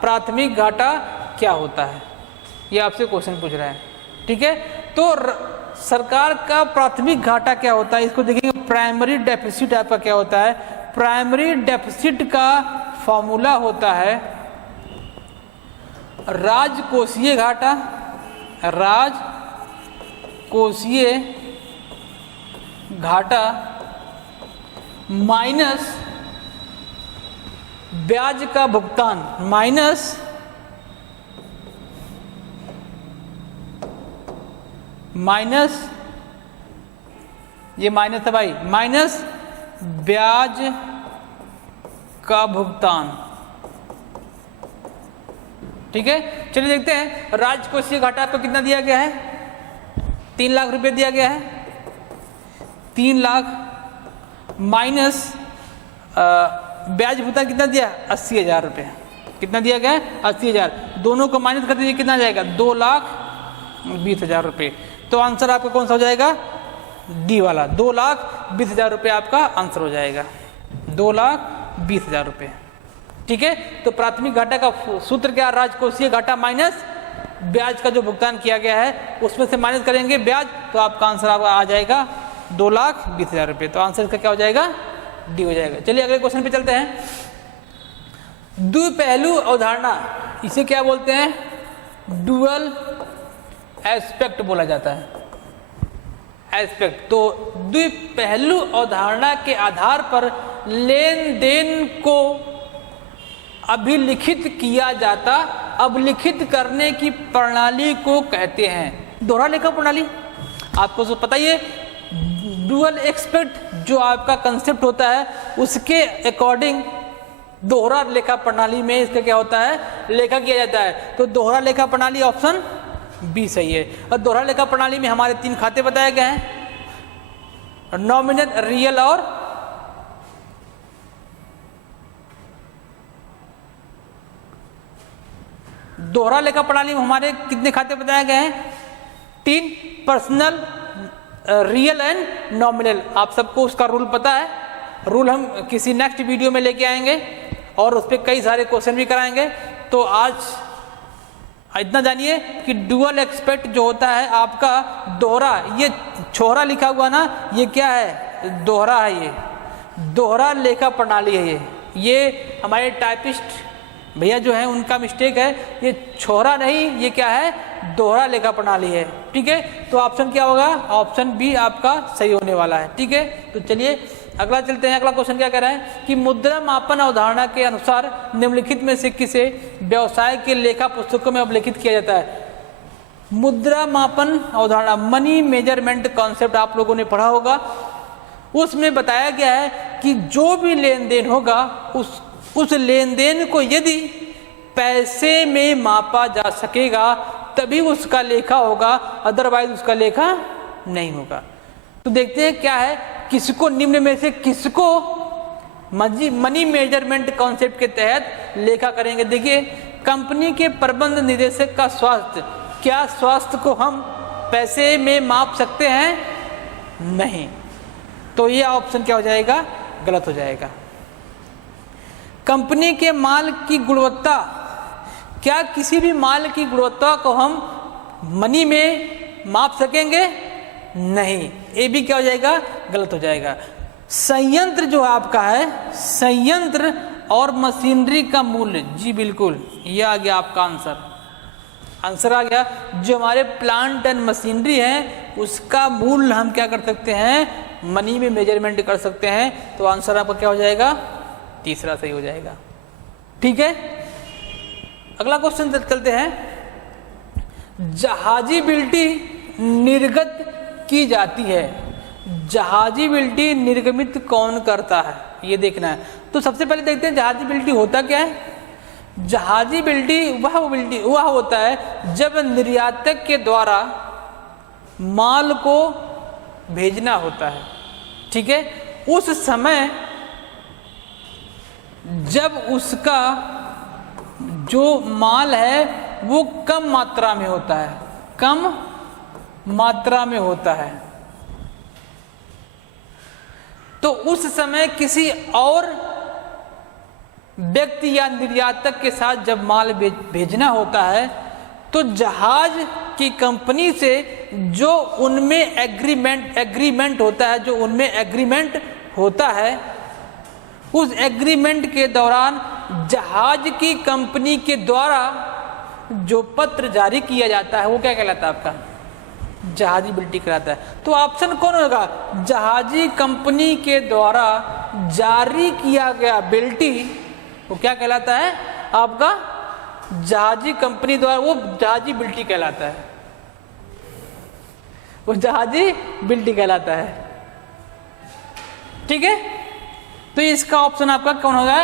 प्राथमिक घाटा क्या होता है, ये आपसे क्वेश्चन पूछ रहा है। ठीक है, तो सरकार का प्राथमिक घाटा क्या होता है, इसको देखेंगे। प्राइमरी डेफिसिट आपका क्या होता है? प्राइमरी डेफिसिट का फॉर्मूला होता है राजकोषीय घाटा, राजकोषीय घाटा माइनस ब्याज का भुगतान, माइनस ये माइनस है भाई, माइनस ब्याज का भुगतान। ठीक है, चलिए देखते हैं राजकोषीय घाटा आपको कितना दिया गया है? 3 लाख रुपए दिया गया है। 3 लाख माइनस ब्याज भुगतान कितना दिया? 80,000 रुपये। कितना दिया गया है? 80,000। दोनों को माइनस कर दीजिए, कितना जाएगा? 2,20,000 रुपये। तो आंसर आपका कौन सा हो जाएगा? डी वाला, 2,20,000 रुपये आपका आंसर हो जाएगा। 2,20,000 रुपये। ठीक है, तो प्राथमिक घाटा का सूत्र क्या? राजकोषीय घाटा माइनस ब्याज का जो भुगतान किया गया है उसमें से माइनस करेंगे ब्याज, तो आपका आंसर आपका आ जाएगा 2,20,000 रुपये। तो आंसर इसका क्या हो जाएगा? डी हो जाएगा। चलिए अगले क्वेश्चन पे चलते हैं। द्विपहलू अवधारणा, इसे क्या बोलते हैं? डुअल एस्पेक्ट बोला जाता है। एस्पेक्ट, तो द्विपहलू अवधारणा के आधार पर लेन देन को अभिलिखित किया जाता, अभिलिखित करने की प्रणाली को कहते हैं दोहरा लेखा प्रणाली। आपको तो पता ही है, डुअल एस्पेक्ट जो आपका कंसेप्ट होता है उसके अकॉर्डिंग दोहरा लेखा प्रणाली में इसका क्या होता है? लेखा किया जाता है। तो दोहरा लेखा प्रणाली ऑप्शन बी सही है। और दोहरा लेखा प्रणाली में हमारे 3 खाते बताए गए हैं, नॉमिनल, रियल और दोहरा लेखा प्रणाली में हमारे कितने खाते बताए गए हैं? 3 पर्सनल, रियल एंड नॉमिनल। आप सबको उसका रूल पता है, रूल हम किसी नेक्स्ट वीडियो में लेके आएंगे और उस पर कई सारे क्वेश्चन भी कराएंगे। तो आज इतना जानिए कि डुअल एक्सपेक्ट जो होता है आपका दोहरा, ये छोरा लिखा हुआ ना, ये क्या है, दोहरा है, ये दोहरा लेखा प्रणाली है। ये हमारे टाइपिस्ट भैया जो है उनका मिस्टेक है, ये छोरा नहीं, ये क्या है, दोहरा लेखा प्रणाली है। ठीक है, तो ऑप्शन क्या होगा, ऑप्शन बी आपका सही होने वाला है। ठीक है, तो चलिए अगला चलते हैं। अगला क्वेश्चन क्या कह रहा है कि मुद्रा मापन अवधारणा के अनुसार निम्नलिखित में से किसे व्यवसाय के लेखा पुस्तकों में अवलेखित किया जाता है। मुद्रा मापन अवधारणा, मनी मेजरमेंट कॉन्सेप्ट आप लोगों ने पढ़ा होगा। उसमें बताया गया है कि जो भी लेन देन होगा उस लेन देन को यदि पैसे में मापा जा सकेगा तभी उसका लेखा होगा, अदरवाइज उसका लेखा नहीं होगा। तो देखते हैं क्या है, किसको निम्न में से किसको मनी मेजरमेंट कॉन्सेप्ट के तहत लेखा करेंगे। देखिए, कंपनी के प्रबंध निदेशक का स्वास्थ्य, क्या स्वास्थ्य को हम पैसे में माप सकते हैं? नहीं। तो ये ऑप्शन क्या हो जाएगा, गलत हो जाएगा। कंपनी के माल की गुणवत्ता, क्या किसी भी माल की गुणवत्ता को हम मनी में माप सकेंगे? नहीं। ये भी क्या हो जाएगा, गलत हो जाएगा। संयंत्र जो आपका है, संयंत्र और मशीनरी का मूल्य, जी बिल्कुल, ये आ गया आपका आंसर आ गया। जो हमारे प्लांट एंड मशीनरी है उसका मूल्य हम क्या कर सकते हैं, मनी में मेजरमेंट कर सकते हैं। तो आंसर आपका क्या हो जाएगा, तीसरा सही हो जाएगा। ठीक है, अगला क्वेश्चन चलते हैं। जहाजीबिलिटी निर्गत की जाती है, जहाजीबिलिटी निर्गमित कौन करता है, ये देखना है। तो सबसे पहले देखते हैं जहाजीबिलिटी होता क्या है। जहाजीबिलिटी वह होता है जब निर्यातक के द्वारा माल को भेजना होता है। ठीक है, उस समय जब उसका जो माल है वो कम मात्रा में होता है, कम मात्रा में होता है, तो उस समय किसी और व्यक्ति या निर्यातक के साथ जब माल भेजना होता है तो जहाज की कंपनी से जो उनमें एग्रीमेंट होता है, जो उनमें एग्रीमेंट होता है, उस एग्रीमेंट के दौरान जहाज की कंपनी के द्वारा जो पत्र जारी किया जाता है वो क्या कहलाता है, आपका जहाजीबिलिटी कहलाता है। तो ऑप्शन कौन होगा, जहाजी कंपनी के द्वारा जारी किया गया बिल्टी वो क्या कहलाता है, आपका जहाजी कंपनी द्वारा, वो जहाजीबिलिटी कहलाता है, वो जहाजीबिलिटी कहलाता है। ठीक है, तो इसका ऑप्शन आपका कौन होगा,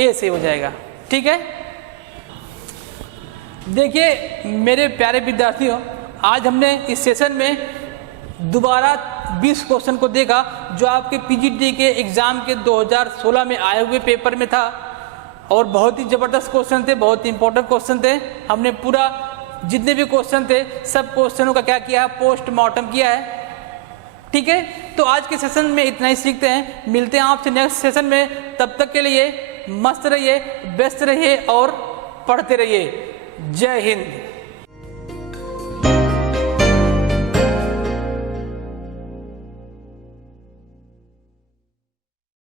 ए से हो जाएगा। ठीक है, देखिए मेरे प्यारे विद्यार्थियों, आज हमने इस सेशन में दोबारा 20 क्वेश्चन को देखा जो आपके पीजीटी के एग्जाम के 2016 में आए हुए पेपर में था, और बहुत ही ज़बरदस्त क्वेश्चन थे, बहुत ही इंपॉर्टेंट क्वेश्चन थे। हमने पूरा जितने भी क्वेश्चन थे सब क्वेश्चनों का क्या किया है, पोस्टमार्टम किया है। ठीक है, तो आज के सेशन में इतना ही सीखते हैं, मिलते हैं आपसे नेक्स्ट सेशन में। तब तक के लिए मस्त रहिए, व्यस्त रहिए और पढ़ते रहिए। जय हिंद।